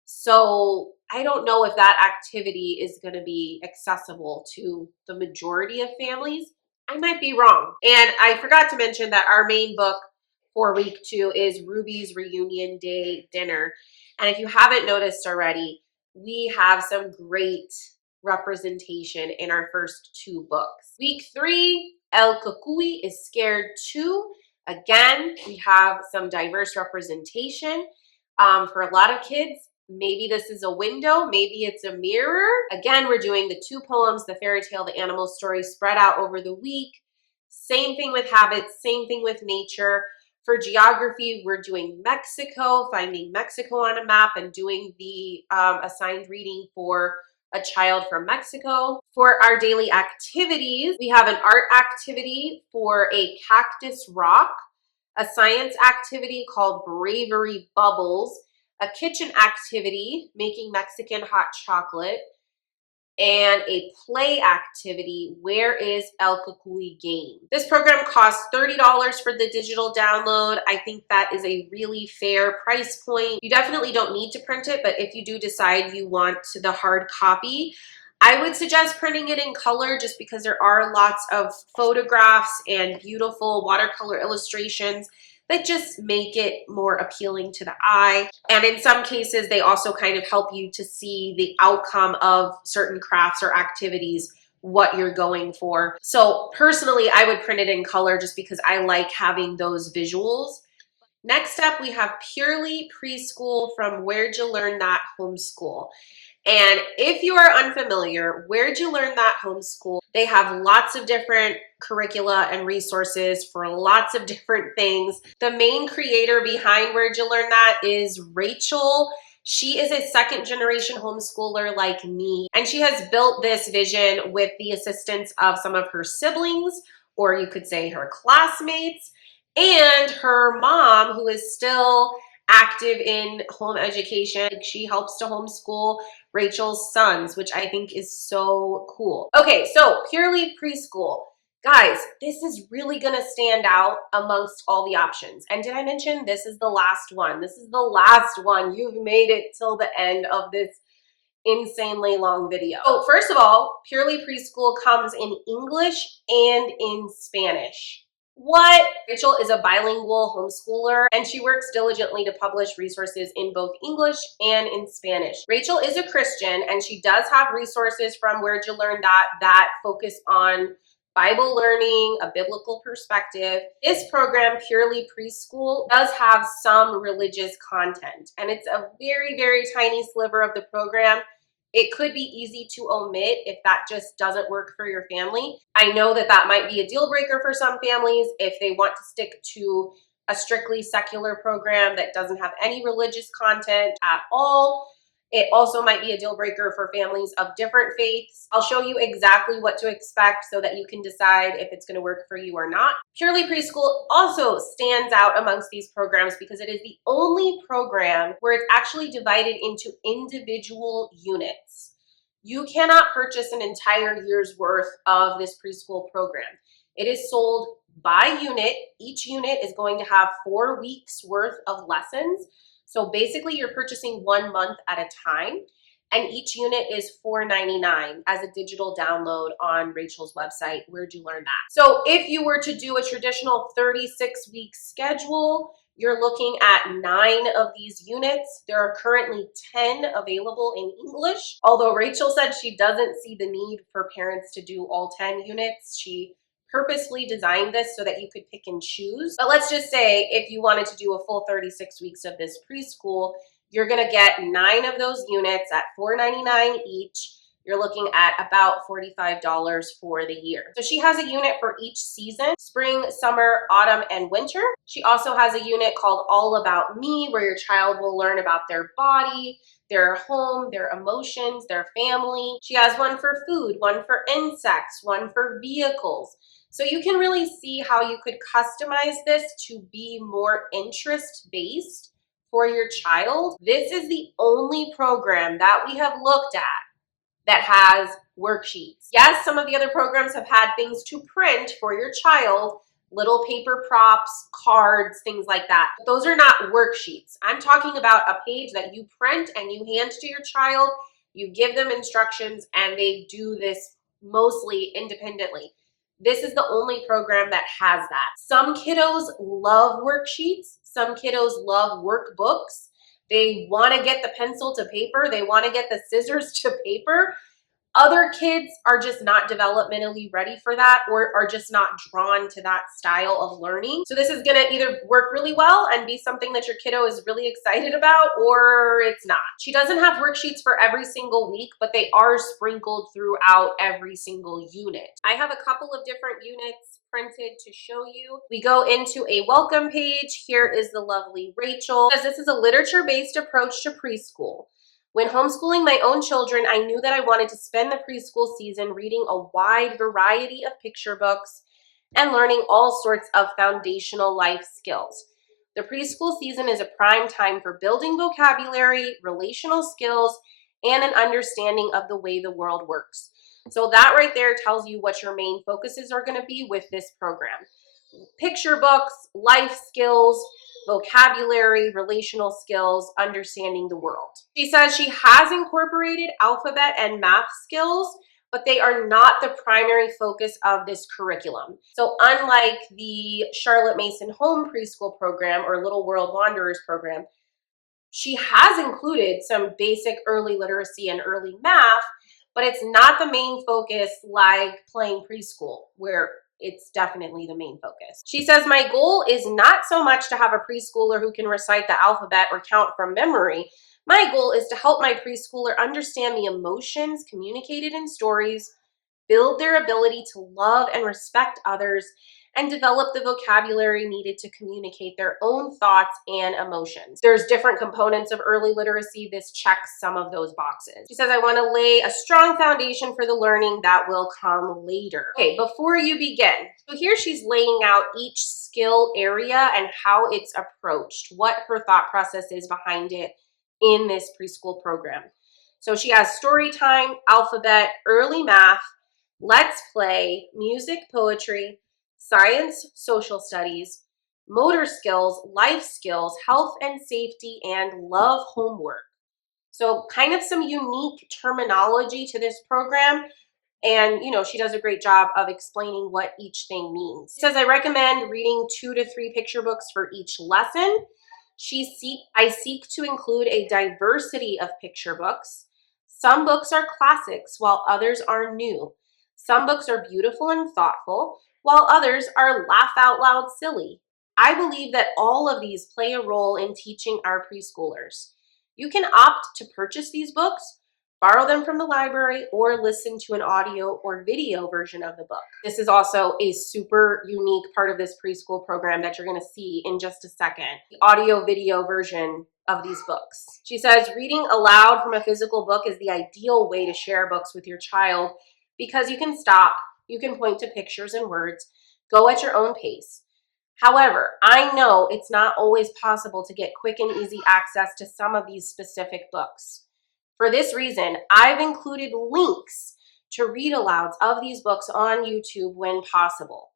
So I don't know if that activity is going to be accessible to the majority of families. I might be wrong. And I forgot to mention that our main book for week 2 is Ruby's Reunion Day Dinner. And if you haven't noticed already, we have some great representation in our first 2 books. Week 3, El Cucuy is Scared Too. Again, we have some diverse representation. For a lot of kids, maybe this is a window, maybe it's a mirror. Again, we're doing the 2 poems, the fairy tale, the animal story spread out over the week. Same thing with habits, same thing with nature. For geography, we're doing Mexico, finding Mexico on a map and doing the assigned reading for a child from Mexico. For our daily activities, we have an art activity for a cactus rock, a science activity called Bravery Bubbles, a kitchen activity, making Mexican hot chocolate, and a play activity, Where is El Cucuy Game? This program costs $30 for the digital download. I think that is a really fair price point. You definitely don't need to print it, but if you do decide you want the hard copy, I would suggest printing it in color just because there are lots of photographs and beautiful watercolor illustrations that just make it more appealing to the eye. And in some cases, they also kind of help you to see the outcome of certain crafts or activities, what you're going for. So personally, I would print it in color just because I like having those visuals. Next up, we have Purely Preschool from Where'd You Learn That Homeschool. And if you are unfamiliar, Where'd You Learn That Homeschool? They have lots of different curricula and resources for lots of different things. The main creator behind Where'd You Learn That is Rachel. She is a second generation homeschooler like me, and she has built this vision with the assistance of some of her siblings, or you could say her classmates, and her mom, who is still active in home education. She helps to homeschool Rachel's sons, which I think is so cool. Okay, so Purely Preschool. Guys, this is really gonna stand out amongst all the options. And did I mention this is the last one? This is the last one. You've made it till the end of this insanely long video. So first of all, Purely Preschool comes in English and in Spanish. What? Rachel is a bilingual homeschooler, and she works diligently to publish resources in both English and in Spanish. Rachel is a Christian, and she does have resources from Where'd You Learn that focus on Bible learning, a biblical perspective. This program, Purely Preschool, does have some religious content, and it's a very, very tiny sliver of the program. It could be easy to omit if that just doesn't work for your family. I know that that might be a deal breaker for some families if they want to stick to a strictly secular program that doesn't have any religious content at all. It also might be a deal breaker for families of different faiths. I'll show you exactly what to expect so that you can decide if it's going to work for you or not. Purely Preschool also stands out amongst these programs because it is the only program where it's actually divided into individual units. You cannot purchase an entire year's worth of this preschool program. It is sold by unit. Each unit is going to have 4 weeks worth of lessons. So basically you're purchasing 1 month at a time, and each unit is $4.99 as a digital download on Rachel's website. Where'd You Learn That? So if you were to do a traditional 36-week schedule, you're looking at 9 of these units. There are currently 10 available in English. Although Rachel said she doesn't see the need for parents to do all 10 units. She purposely designed this so that you could pick and choose. But let's just say if you wanted to do a full 36 weeks of this preschool, you're gonna get 9 of those units at $4.99 each. You're looking at about $45 for the year. So she has a unit for each season: spring, summer, autumn, and winter. She also has a unit called All About Me, where your child will learn about their body, their home, their emotions, their family. She has one for food, one for insects, one for vehicles. So you can really see how you could customize this to be more interest-based for your child. This is the only program that we have looked at that has worksheets. Yes, some of the other programs have had things to print for your child, little paper props, cards, things like that. But those are not worksheets. I'm talking about a page that you print and you hand to your child, you give them instructions, and they do this mostly independently. This is the only program that has that. Some kiddos love worksheets. Some kiddos love workbooks. They want to get the pencil to paper. They want to get the scissors to paper. Other kids are just not developmentally ready for that, or are just not drawn to that style of learning. So this is gonna either work really well and be something that your kiddo is really excited about, or it's not. She doesn't have worksheets for every single week, but they are sprinkled throughout every single unit. I have a couple of different units printed to show you. We go into a welcome page. Here is the lovely Rachel. This is a literature-based approach to preschool. When homeschooling my own children, I knew that I wanted to spend the preschool season reading a wide variety of picture books and learning all sorts of foundational life skills. The preschool season is a prime time for building vocabulary, relational skills, and an understanding of the way the world works. So that right there tells you what your main focuses are going to be with this program. Picture books, life skills, vocabulary, relational skills, understanding the world. She says she has incorporated alphabet and math skills, but they are not the primary focus of this curriculum. So unlike the Charlotte Mason Home Preschool program or Little World Wanderers program, she has included some basic early literacy and early math, but it's not the main focus like playing preschool, where it's definitely the main focus. She says, my goal is not so much to have a preschooler who can recite the alphabet or count from memory. My goal is to help my preschooler understand the emotions communicated in stories, build their ability to love and respect others, and develop the vocabulary needed to communicate their own thoughts and emotions. There's different components of early literacy. This checks some of those boxes. She says, I want to lay a strong foundation for the learning that will come later. Okay, before you begin, so here she's laying out each skill area and how it's approached, what her thought process is behind it in this preschool program. So she has story time, alphabet, early math, let's play, music, poetry, science, social studies, motor skills, life skills, health and safety, and love homework. So kind of some unique terminology to this program. And, she does a great job of explaining what each thing means. It says, I recommend reading 2 to 3 picture books for each lesson. I seek to include a diversity of picture books. Some books are classics, while others are new. Some books are beautiful and thoughtful, while others are laugh out loud silly. I believe that all of these play a role in teaching our preschoolers. You can opt to purchase these books, borrow them from the library, or listen to an audio or video version of the book. This is also a super unique part of this preschool program that you're going to see in just a second. The audio video version of these books. She says, reading aloud from a physical book is the ideal way to share books with your child because you can stop, you can point to pictures and words, go at your own pace. However, I know it's not always possible to get quick and easy access to some of these specific books. For this reason, I've included links to read alouds of these books on YouTube when possible.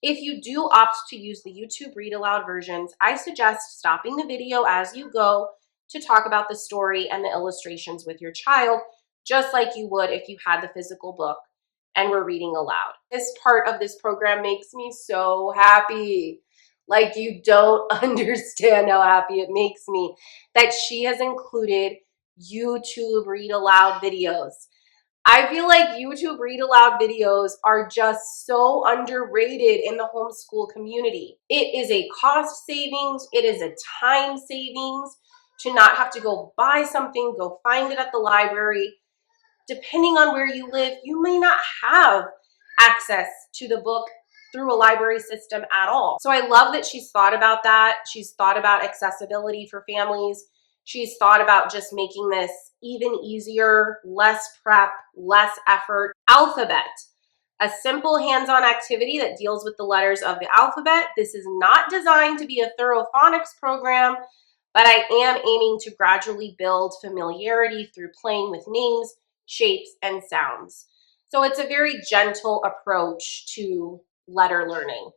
If you do opt to use the YouTube read aloud versions, I suggest stopping the video as you go to talk about the story and the illustrations with your child, just like you would if you had the physical book and were reading aloud. This part of this program makes me so happy. Like, you don't understand how happy it makes me that she has included YouTube read aloud videos. I feel like YouTube read aloud videos are just so underrated in the homeschool community. It is a cost savings, it is a time savings to not have to go buy something, go find it at the library. Depending on where you live, you may not have access to the book through a library system at all. So I love that she's thought about that. She's thought about accessibility for families. She's thought about just making this even easier, less prep, less effort. Alphabet, a simple hands-on activity that deals with the letters of the alphabet. This is not designed to be a thorough phonics program, but I am aiming to gradually build familiarity through playing with names, shapes, and sounds. So it's a very gentle approach to letter learning.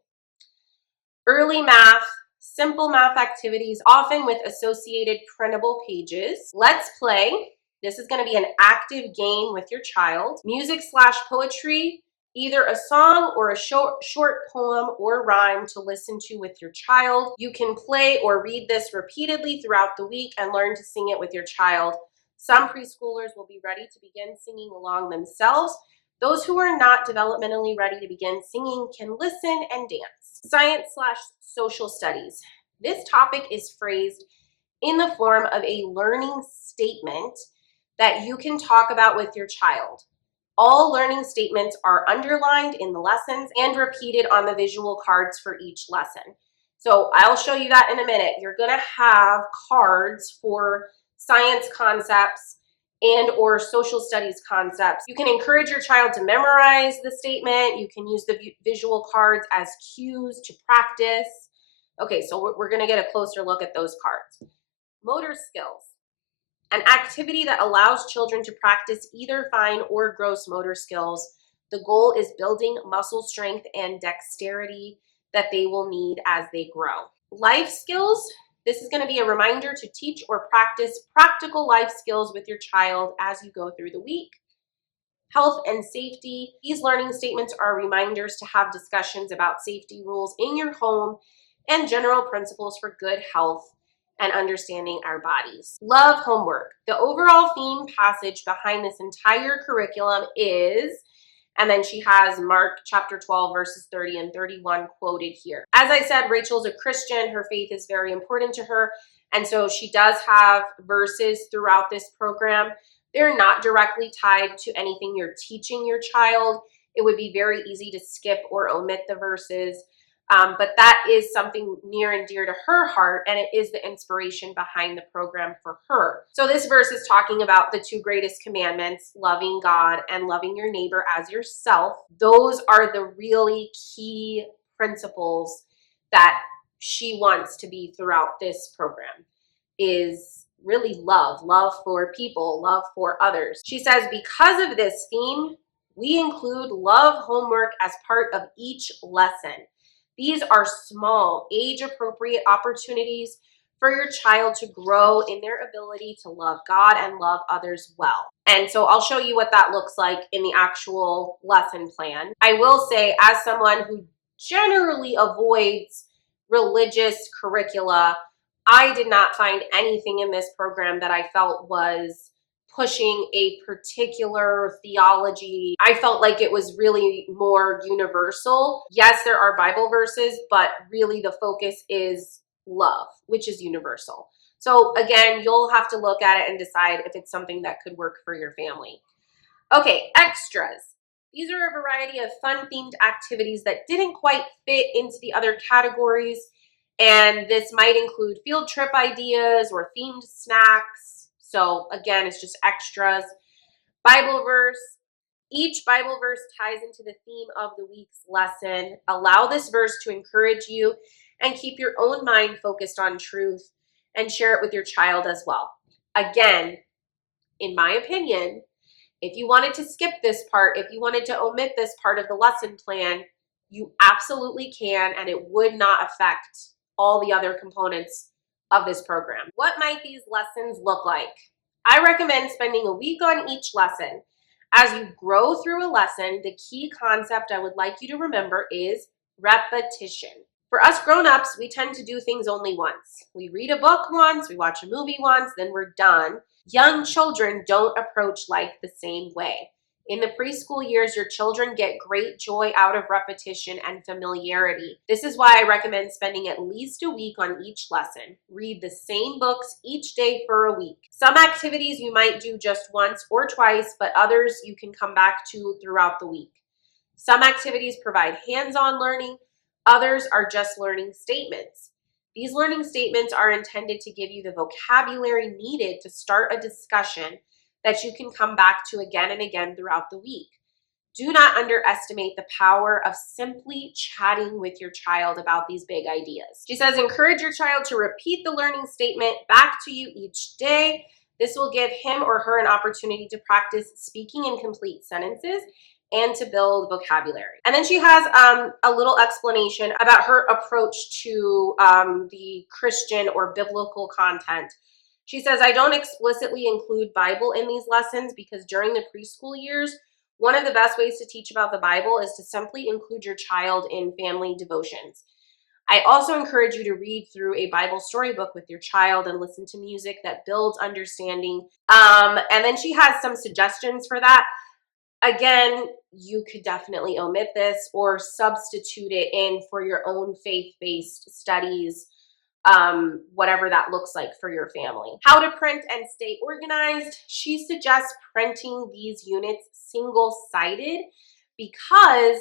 Early math, simple math activities, often with associated printable pages. Let's play. This is going to be an active game with your child. Music/poetry, either a song or a short poem or rhyme to listen to with your child. You can play or read this repeatedly throughout the week and learn to sing it with your child. Some preschoolers will be ready to begin singing along themselves. Those who are not developmentally ready to begin singing can listen and dance. Science/social studies. This topic is phrased in the form of a learning statement that you can talk about with your child. All learning statements are underlined in the lessons and repeated on the visual cards for each lesson. So I'll show you that in a minute. You're going to have cards for science concepts and or social studies concepts. You can encourage your child to memorize the statement. You can use the visual cards as cues to practice. Okay, so we're going to get a closer look at those cards. Motor skills, an activity that allows children to practice either fine or gross motor skills. The goal is building muscle strength and dexterity that they will need as they grow. Life skills. This is going to be a reminder to teach or practice practical life skills with your child as you go through the week. Health and safety. These learning statements are reminders to have discussions about safety rules in your home and general principles for good health and understanding our bodies. Love homework. The overall theme passage behind this entire curriculum is, and then she has Mark chapter 12, verses 30 and 31 quoted here. As I said, Rachel's a Christian. Her faith is very important to her. And so she does have verses throughout this program. They're not directly tied to anything you're teaching your child. It would be very easy to skip or omit the verses. But that is something near and dear to her heart, and it is the inspiration behind the program for her. So this verse is talking about the two greatest commandments, loving God and loving your neighbor as yourself. Those are the really key principles that she wants to be throughout this program, is really love for people, love for others. She says, because of this theme, we include love homework as part of each lesson. These are small, age-appropriate opportunities for your child to grow in their ability to love God and love others well. And so I'll show you what that looks like in the actual lesson plan. I will say, as someone who generally avoids religious curricula, I did not find anything in this program that I felt was pushing a particular theology. I felt like it was really more universal. Yes, there are Bible verses, but really the focus is love, which is universal. So again, you'll have to look at it and decide if it's something that could work for your family. Okay, extras. These are a variety of fun-themed activities that didn't quite fit into the other categories, and this might include field trip ideas or themed snacks. So again, it's just extras. Bible verse. Each Bible verse ties into the theme of the week's lesson. Allow this verse to encourage you and keep your own mind focused on truth, and share it with your child as well. Again, in my opinion, if you wanted to skip this part, if you wanted to omit this part of the lesson plan, you absolutely can, and it would not affect all the other components of this program. What might these lessons look like? I recommend spending a week on each lesson. As you grow through a lesson, the key concept I would like you to remember is repetition. For us grown-ups, we tend to do things only once. We read a book once, we watch a movie once, then we're done. Young children don't approach life the same way. In the preschool years, your children get great joy out of repetition and familiarity. This is why I recommend spending at least a week on each lesson. Read the same books each day for a week. Some activities you might do just once or twice, but others you can come back to throughout the week. Some activities provide hands-on learning. Others are just learning statements. These learning statements are intended to give you the vocabulary needed to start a discussion that you can come back to again and again throughout the week. Do not underestimate the power of simply chatting with your child about these big ideas. She says, encourage your child to repeat the learning statement back to you each day. This will give him or her an opportunity to practice speaking in complete sentences and to build vocabulary. And then she has a little explanation about her approach to the Christian or biblical content. She says, I don't explicitly include Bible in these lessons because during the preschool years, one of the best ways to teach about the Bible is to simply include your child in family devotions. I also encourage you to read through a Bible storybook with your child and listen to music that builds understanding. And then she has some suggestions for that. Again, you could definitely omit this or substitute it in for your own faith-based studies, whatever that looks like for your family. How to print and stay organized. She suggests printing these units single-sided because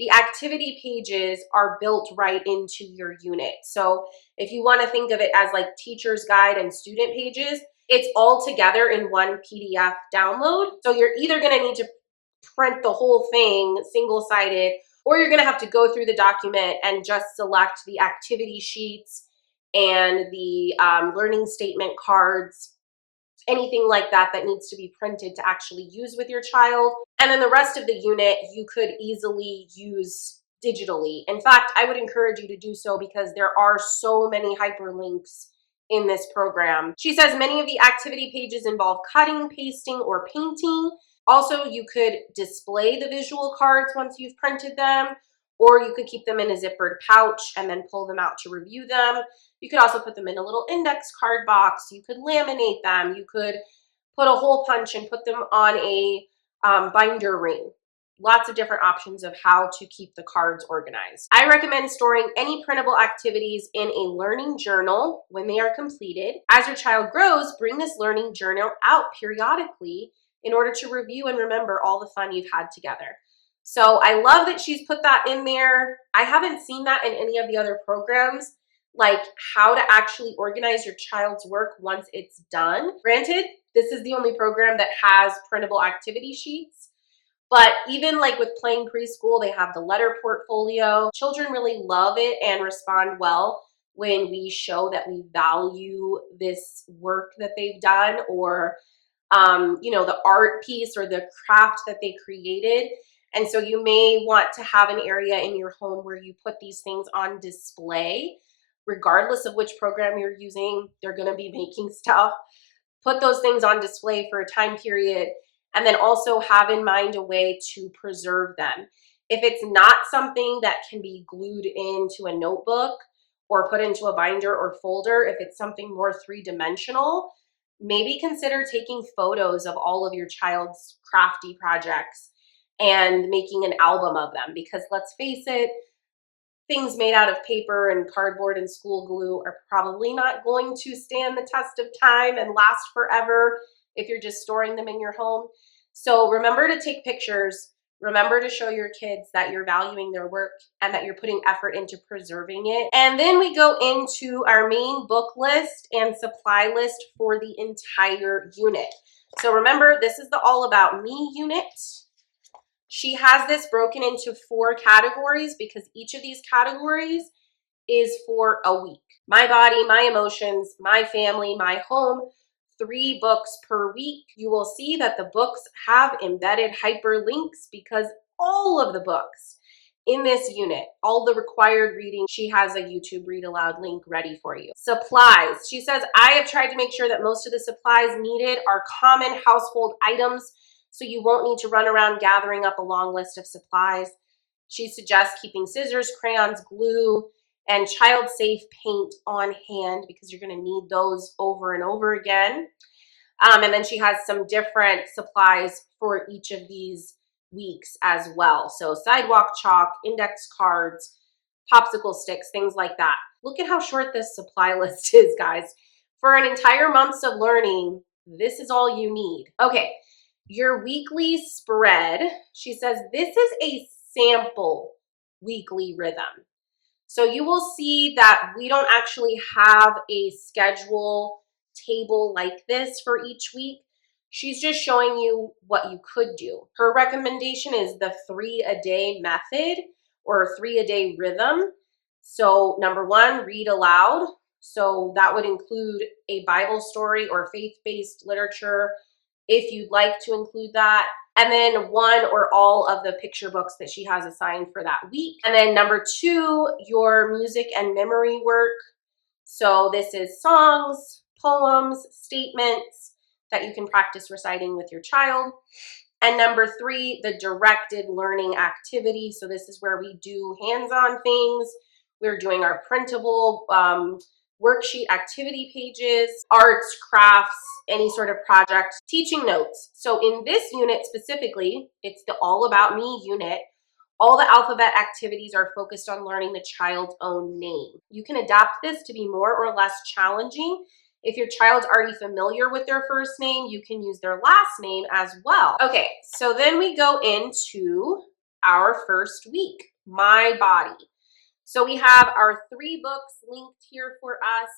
the activity pages are built right into your unit. So if you want to think of it as like teacher's guide and student pages, it's all together in one PDF download. So you're either going to need to print the whole thing single-sided, or you're going to have to go through the document and just select the activity sheets and the learning statement cards, anything like that that needs to be printed to actually use with your child. And then the rest of the unit, you could easily use digitally. In fact, I would encourage you to do so because there are so many hyperlinks in this program. She says many of the activity pages involve cutting, pasting, or painting. Also, you could display the visual cards once you've printed them, or you could keep them in a zippered pouch and then pull them out to review them. You could also put them in a little index card box. You could laminate them. You could put a hole punch and put them on a binder ring. Lots of different options of how to keep the cards organized. I recommend storing any printable activities in a learning journal when they are completed. As your child grows, bring this learning journal out periodically in order to review and remember all the fun you've had together. So I love that she's put that in there. I haven't seen that in any of the other programs, like how to actually organize your child's work once it's done. Granted, this is the only program that has printable activity sheets, but even like with Playing Preschool, they have the letter portfolio. Children really love it and respond well when we show that we value this work that they've done, or you know, the art piece or the craft that they created. And so you may want to have an area in your home where you put these things on display. Regardless of which program you're using, they're going to be making stuff. Put those things on display for a time period, and then also have in mind a way to preserve them. If it's not something that can be glued into a notebook or put into a binder or folder, if it's something more three-dimensional, maybe consider taking photos of all of your child's crafty projects and making an album of them, because let's face it, things made out of paper and cardboard and school glue are probably not going to stand the test of time and last forever if you're just storing them in your home. So remember to take pictures. Remember to show your kids that you're valuing their work and that you're putting effort into preserving it. And then we go into our main book list and supply list for the entire unit. So remember, this is the All About Me unit. She has this broken into 4 categories because each of these categories is for a week. My body, my emotions, my family, my home, 3 books per week. You will see that the books have embedded hyperlinks because all of the books in this unit, all the required reading, she has a YouTube Read Aloud link ready for you. Supplies. She says, I have tried to make sure that most of the supplies needed are common household items, so you won't need to run around gathering up a long list of supplies. She suggests keeping scissors, crayons, glue, and child-safe paint on hand because you're going to need those over and over again. And then she has some different supplies for each of these weeks as well. So sidewalk chalk, index cards, popsicle sticks, things like that. Look at how short this supply list is, guys. For an entire month's of learning, this is all you need. Okay, your weekly spread. She says this is a sample weekly rhythm. So you will see that we don't actually have a schedule table like this for each week. She's just showing you what you could do. Her recommendation is the 3-a-day method or 3-a-day rhythm. So number 1, read aloud. So that would include a Bible story or faith-based literature if you'd like to include that. And then 1 or all of the picture books that she has assigned for that week. And then number 2, your music and memory work. So this is songs, poems, statements that you can practice reciting with your child. And number 3, the directed learning activity. So this is where we do hands-on things. We're doing our printable worksheet activity pages, arts, crafts, any sort of project, teaching notes. So in this unit specifically, it's the All About Me unit. All the alphabet activities are focused on learning the child's own name. You can adapt this to be more or less challenging. If your child's already familiar with their first name, you can use their last name as well. Okay, so then we go into our first week, My Body. So we have our 3 books linked here for us.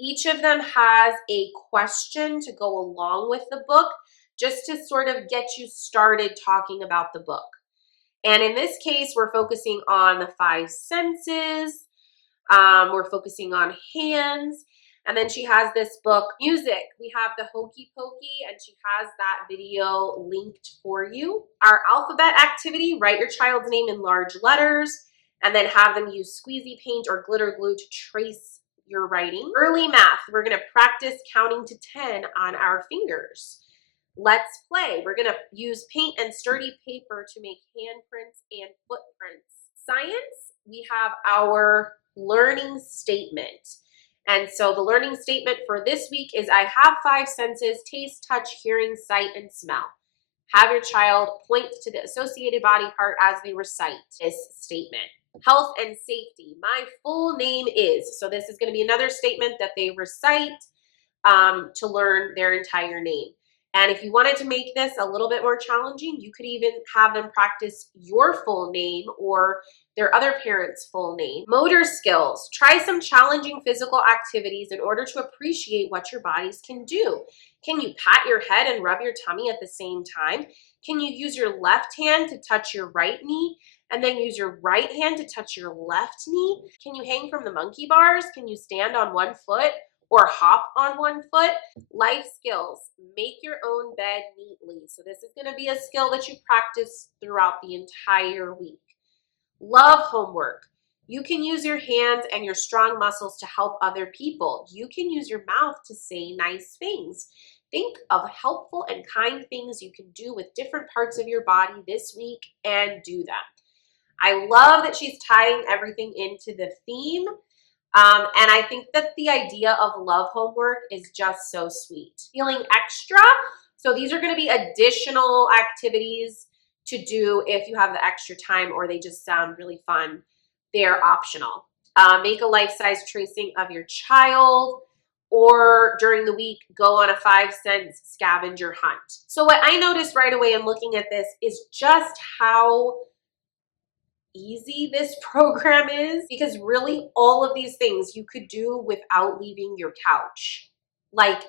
Each of them has a question to go along with the book, just to sort of get you started talking about the book. And in this case, we're focusing on the 5 senses. We're focusing on hands. And then she has this book, music. We have the Hokey Pokey, and she has that video linked for you. Our alphabet activity, write your child's name in large letters. and then have them use squeezy paint or glitter glue to trace your writing. Early math, we're gonna practice counting to 10 on our fingers. Let's play. We're gonna use paint and sturdy paper to make handprints and footprints. Science, we have our learning statement. And so the learning statement for this week is I have 5 senses: taste, touch, hearing, sight, and smell. Have your child point to the associated body part as they recite this statement. Health and safety. My full name is. So this is going to be another statement that they recite to learn their entire name. And if you wanted to make this a little bit more challenging, you could even have them practice your full name or their other parent's full name. Motor skills. Try some challenging physical activities in order to appreciate what your bodies can do. Can you pat your head and rub your tummy at the same time? Can you use your left hand to touch your right knee and then use your right hand to touch your left knee? Can you hang from the monkey bars? Can you stand on one foot or hop on one foot? Life skills. Make your own bed neatly. So this is going to be a skill that you practice throughout the entire week. Love homework. You can use your hands and your strong muscles to help other people. You can use your mouth to say nice things. Think of helpful and kind things you can do with different parts of your body this week and do them. I love that she's tying everything into the theme. And I think that the idea of love homework is just so sweet. Feeling extra. So these are going to be additional activities to do if you have the extra time or they just sound really fun. They're optional. Make a life-size tracing of your child, or during the week, go on a 5-cent scavenger hunt. So what I noticed right away in looking at this is just how easy this program is, because really all of these things you could do without leaving your couch. Like,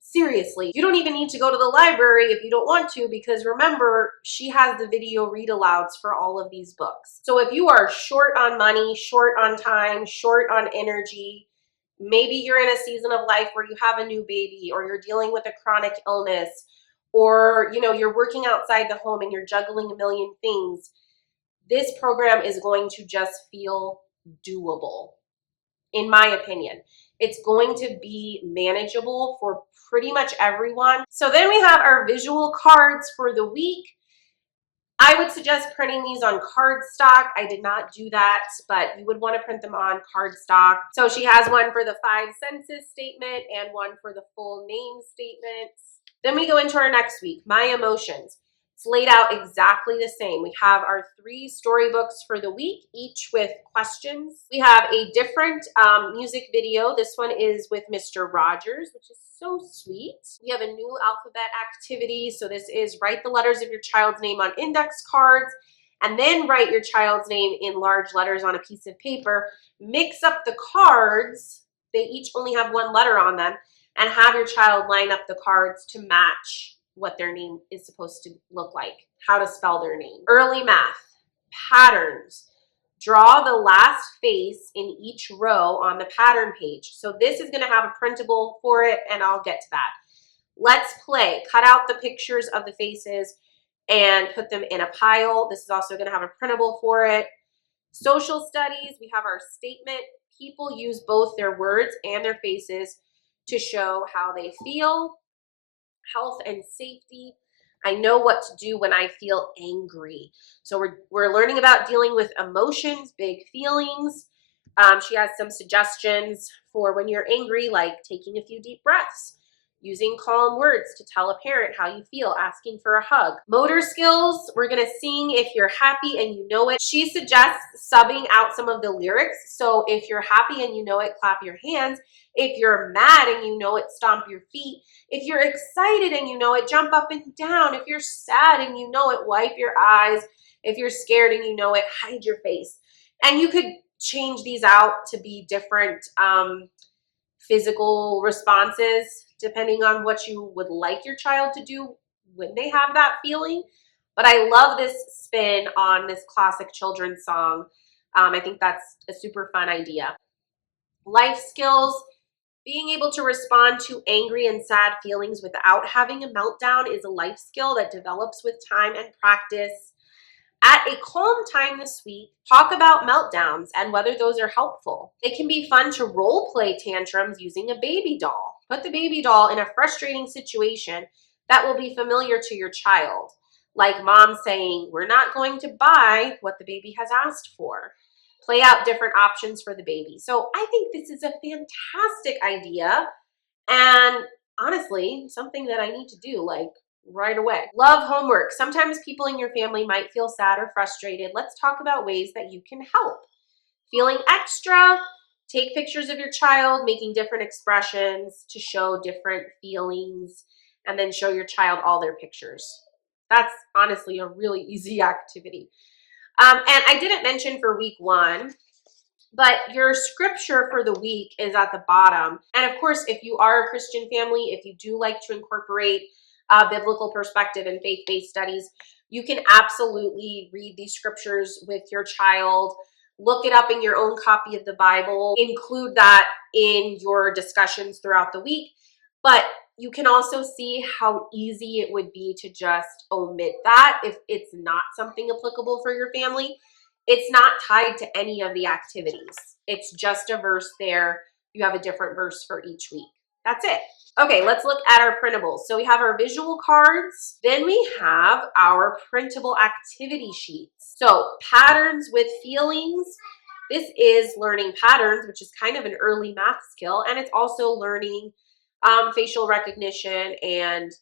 seriously, you don't even need to go to the library if you don't want to, because remember, she has the video read alouds for all of these books. So if you are short on money, short on time, short on energy, maybe you're in a season of life where you have a new baby or you're dealing with a chronic illness, or you're working outside the home and you're juggling a million things, this program is going to just feel doable, in my opinion. It's going to be manageable for pretty much everyone. So then we have our visual cards for the week. I would suggest printing these on cardstock. I did not do that, but you would want to print them on cardstock. So she has one for the 5 senses statement and one for the full name statement. Then we go into our next week, my emotions. It's laid out exactly the same. We have our 3 storybooks for the week, each with questions. We have a different music video. This one is with Mr. Rogers, which is so sweet. We have a new alphabet activity. So this is write the letters of your child's name on index cards, and then write your child's name in large letters on a piece of paper. Mix up the cards. They each only have 1 letter on them, and have your child line up the cards to match what their name is supposed to look like, how to spell their name. Early math, patterns. Draw the last face in each row on the pattern page. So this is gonna have a printable for it, and I'll get to that. Let's play. Cut out the pictures of the faces and put them in a pile. This is also gonna have a printable for it. Social studies, we have our statement. People use both their words and their faces to show how they feel. Health and safety. I know what to do when I feel angry. So we're learning about dealing with emotions, big feelings. She has some suggestions for when you're angry, like taking a few deep breaths, using calm words to tell a parent how you feel, asking for a hug. Motor skills, we're gonna sing If You're Happy and You Know It. She suggests subbing out some of the lyrics. So if you're happy and you know it, clap your hands. If you're mad and you know it, stomp your feet. If you're excited and you know it, jump up and down. If you're sad and you know it, wipe your eyes. If you're scared and you know it, hide your face. And you could change these out to be different physical responses, depending on what you would like your child to do when they have that feeling. But I love this spin on this classic children's song. I think that's a super fun idea. Life skills. Being able to respond to angry and sad feelings without having a meltdown is a life skill that develops with time and practice. At a calm time this week, talk about meltdowns and whether those are helpful. It can be fun to role play tantrums using a baby doll. Put the baby doll in a frustrating situation that will be familiar to your child, like mom saying, "We're not going to buy what the baby has asked for." Play out different options for the baby. So I think this is a fantastic idea, and honestly, something that I need to do like right away. Love homework. Sometimes people in your family might feel sad or frustrated. Let's talk about ways that you can help. Feeling extra, take pictures of your child, making different expressions to show different feelings, and then show your child all their pictures. That's honestly a really easy activity. And I didn't mention for week 1, but your scripture for the week is at the bottom. And of course, if you are a Christian family, if you do like to incorporate biblical perspective and faith-based studies, you can absolutely read these scriptures with your child. Look it up in your own copy of the Bible. Include that in your discussions throughout the week. But you can also see how easy it would be to just omit that if it's not something applicable for your family. It's not tied to any of the activities. It's just a verse there. You have a different verse for each week. That's it. Okay, let's look at our printables. So we have our visual cards. Then we have our printable activity sheets. So patterns with feelings. This is learning patterns, which is kind of an early math skill. And it's also learning facial recognition and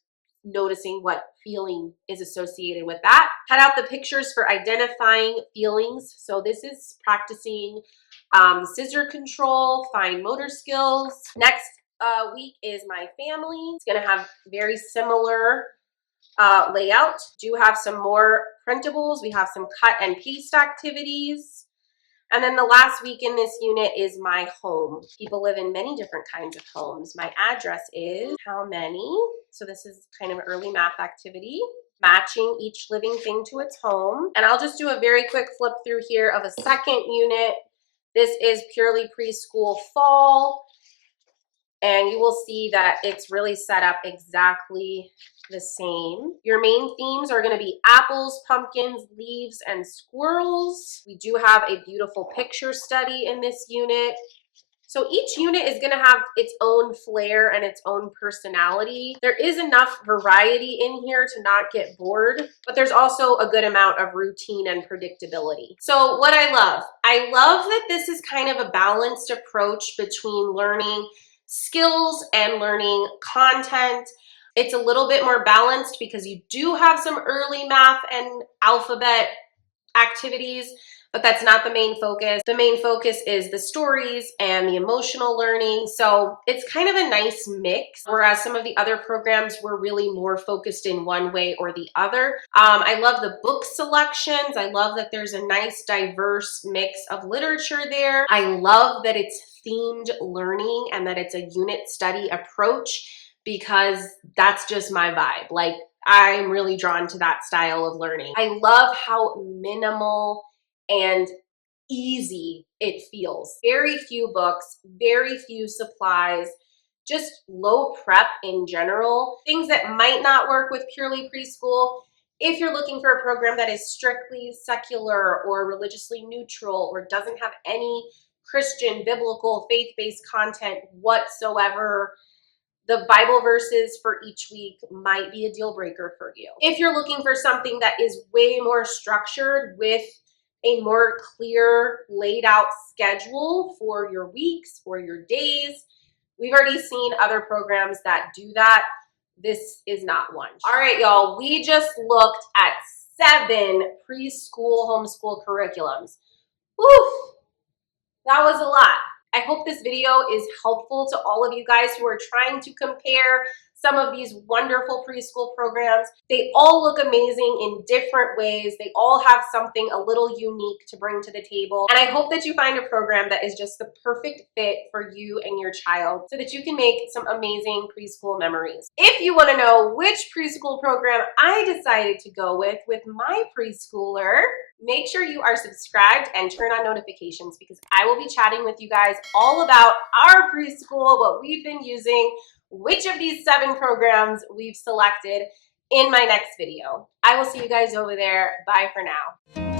noticing what feeling is associated with that. Cut out the pictures for identifying feelings. So this is practicing scissor control, fine motor skills. Next week is my family. It's gonna have very similar layout. Do have some more printables. We have some cut and paste activities. And then the last week in this unit is my home. People live in many different kinds of homes. My address is how many? So this is kind of an early math activity, matching each living thing to its home. And I'll just do a very quick flip through here of a second unit. This is purely preschool fall. And you will see that it's really set up exactly the same. Your main themes are going to be apples, pumpkins, leaves, and squirrels. We do have a beautiful picture study in this unit. So each unit is going to have its own flair and its own personality. There is enough variety in here to not get bored, but there's also a good amount of routine and predictability. So what I love that this is kind of a balanced approach between learning skills and learning content. It's a little bit more balanced because you do have some early math and alphabet activities, but that's not the main focus. The main focus is the stories and the emotional learning. So it's kind of a nice mix, whereas some of the other programs were really more focused in one way or the other. I love the book selections. I love that there's a nice diverse mix of literature there. I love that it's themed learning and that it's a unit study approach, because that's just my vibe. Like, I'm really drawn to that style of learning. I love how minimal and easy it feels. Very few books, very few supplies, just low prep in general. Things that might not work with purely preschool. If you're looking for a program that is strictly secular or religiously neutral or doesn't have any Christian, biblical, faith-based content whatsoever, the Bible verses for each week might be a deal breaker for you. If you're looking for something that is way more structured with a more clear laid out schedule for your weeks, for your days, we've already seen other programs that do that. This is not one. All right, y'all, we just looked at 7 preschool homeschool curriculums. Whew, that was a lot. I hope this video is helpful to all of you guys who are trying to compare some of these wonderful preschool programs. They all look amazing in different ways. They all have something a little unique to bring to the table. And I hope that you find a program that is just the perfect fit for you and your child so that you can make some amazing preschool memories. If you want to know which preschool program I decided to go with my preschooler, make sure you are subscribed and turn on notifications, because I will be chatting with you guys all about our preschool, what we've been using, which of these 7 programs we've selected, in my next video. I will see you guys over there. Bye for now.